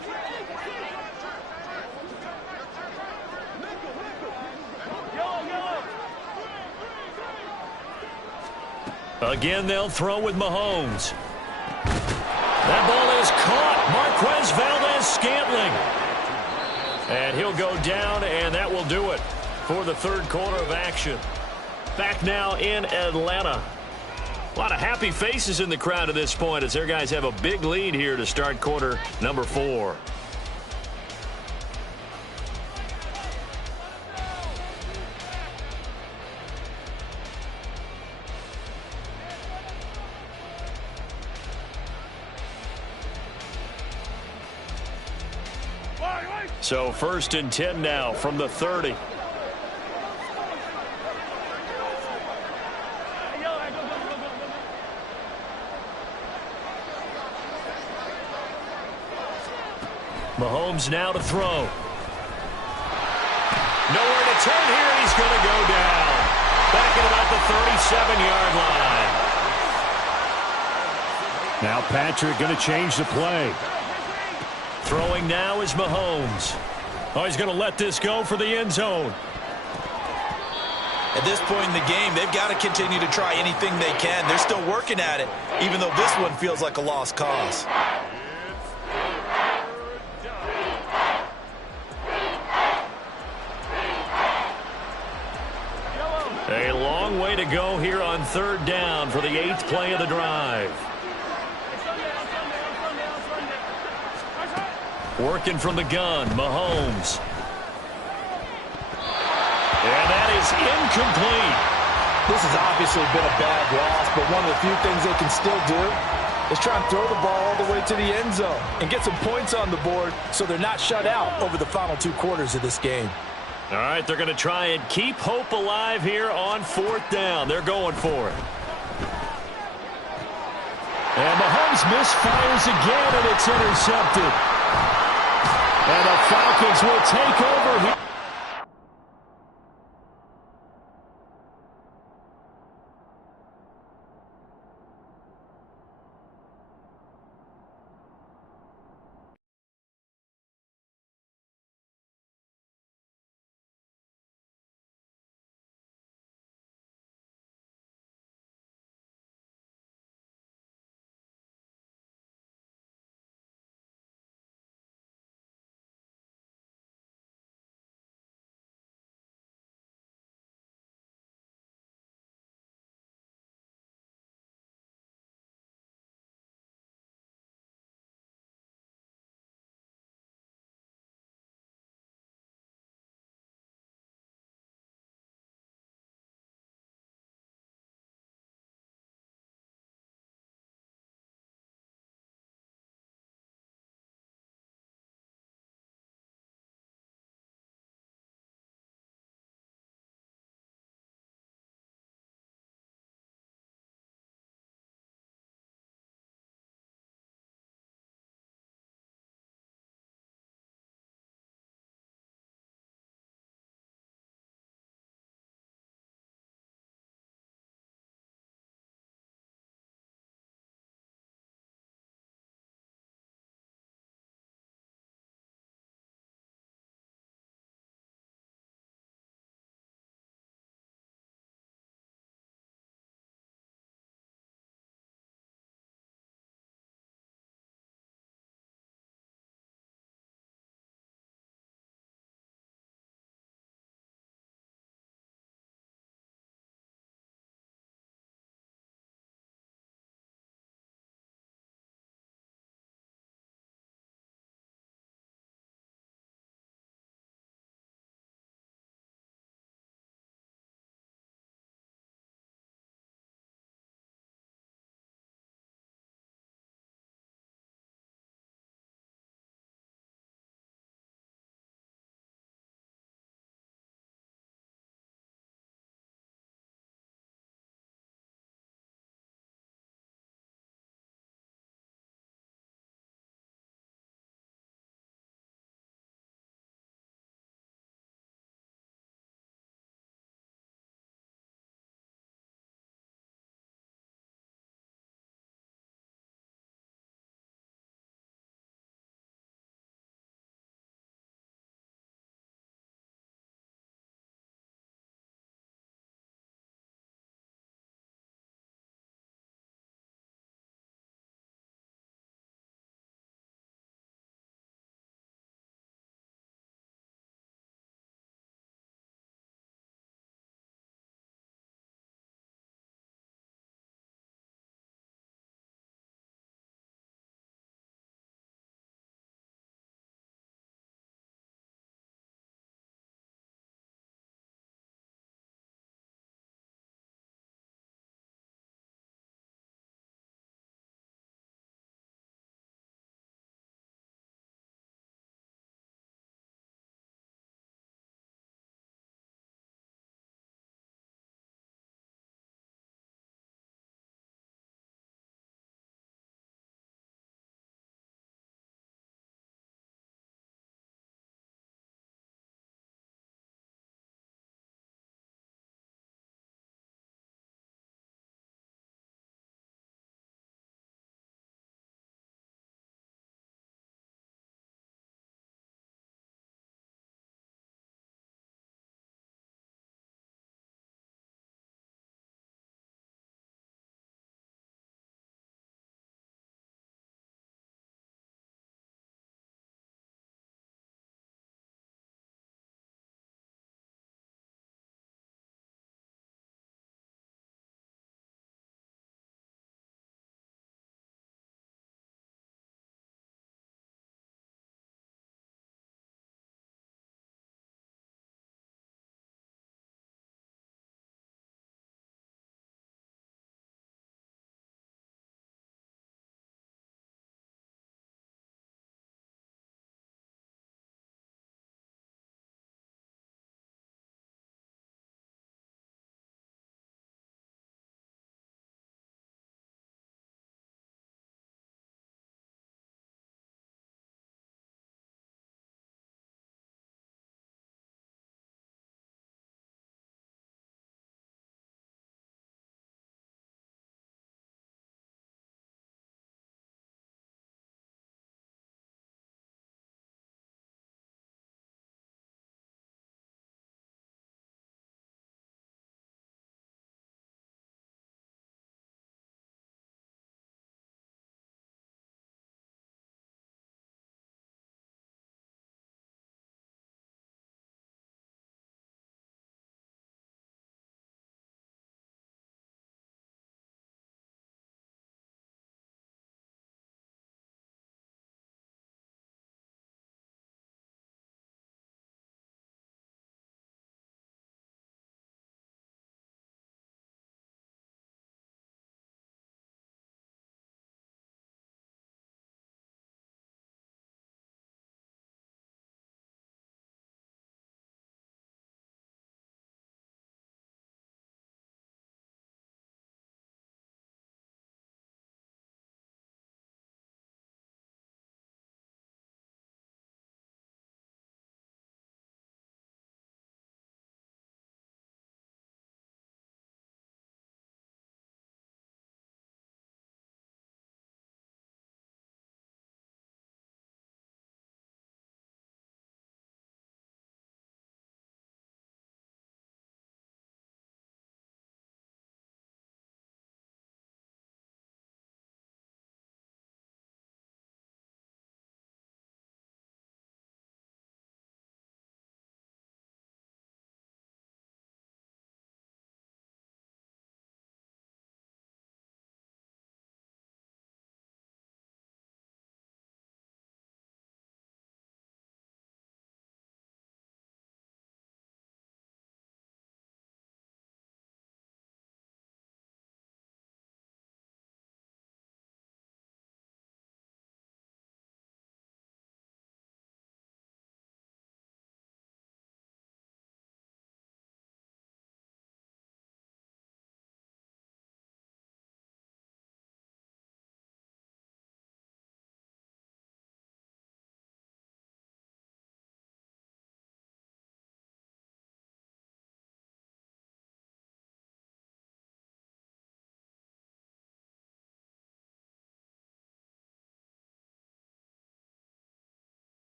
Again, they'll throw with Mahomes. That ball is caught. Marquez Valdez-Scantling. And he'll go down, and that will do it for the 3rd quarter of action. Back now in Atlanta. A lot of happy faces in the crowd at this point as their guys have a big lead here to start quarter number 4. So 1st and 10 now from the 30. Mahomes now to throw. Nowhere to turn here, and he's going to go down. Back at about the 37-yard line. Now Patrick going to change the play. Throwing now is Mahomes. Oh, he's going to let this go for the end zone. At this point in the game, they've got to continue to try anything they can. They're still working at it, even though this one feels like a lost cause. A long way to go here on 3rd down for the 8th play of the drive. Working from the gun, Mahomes. And that is incomplete. This has obviously been a bad loss, but one of the few things they can still do is try and throw the ball all the way to the end zone and get some points on the board so they're not shut out over the final 2 quarters of this game. All right, they're going to try and keep hope alive here on 4th down. They're going for it. And Mahomes misfires again, and it's intercepted. And the Falcons will take over here.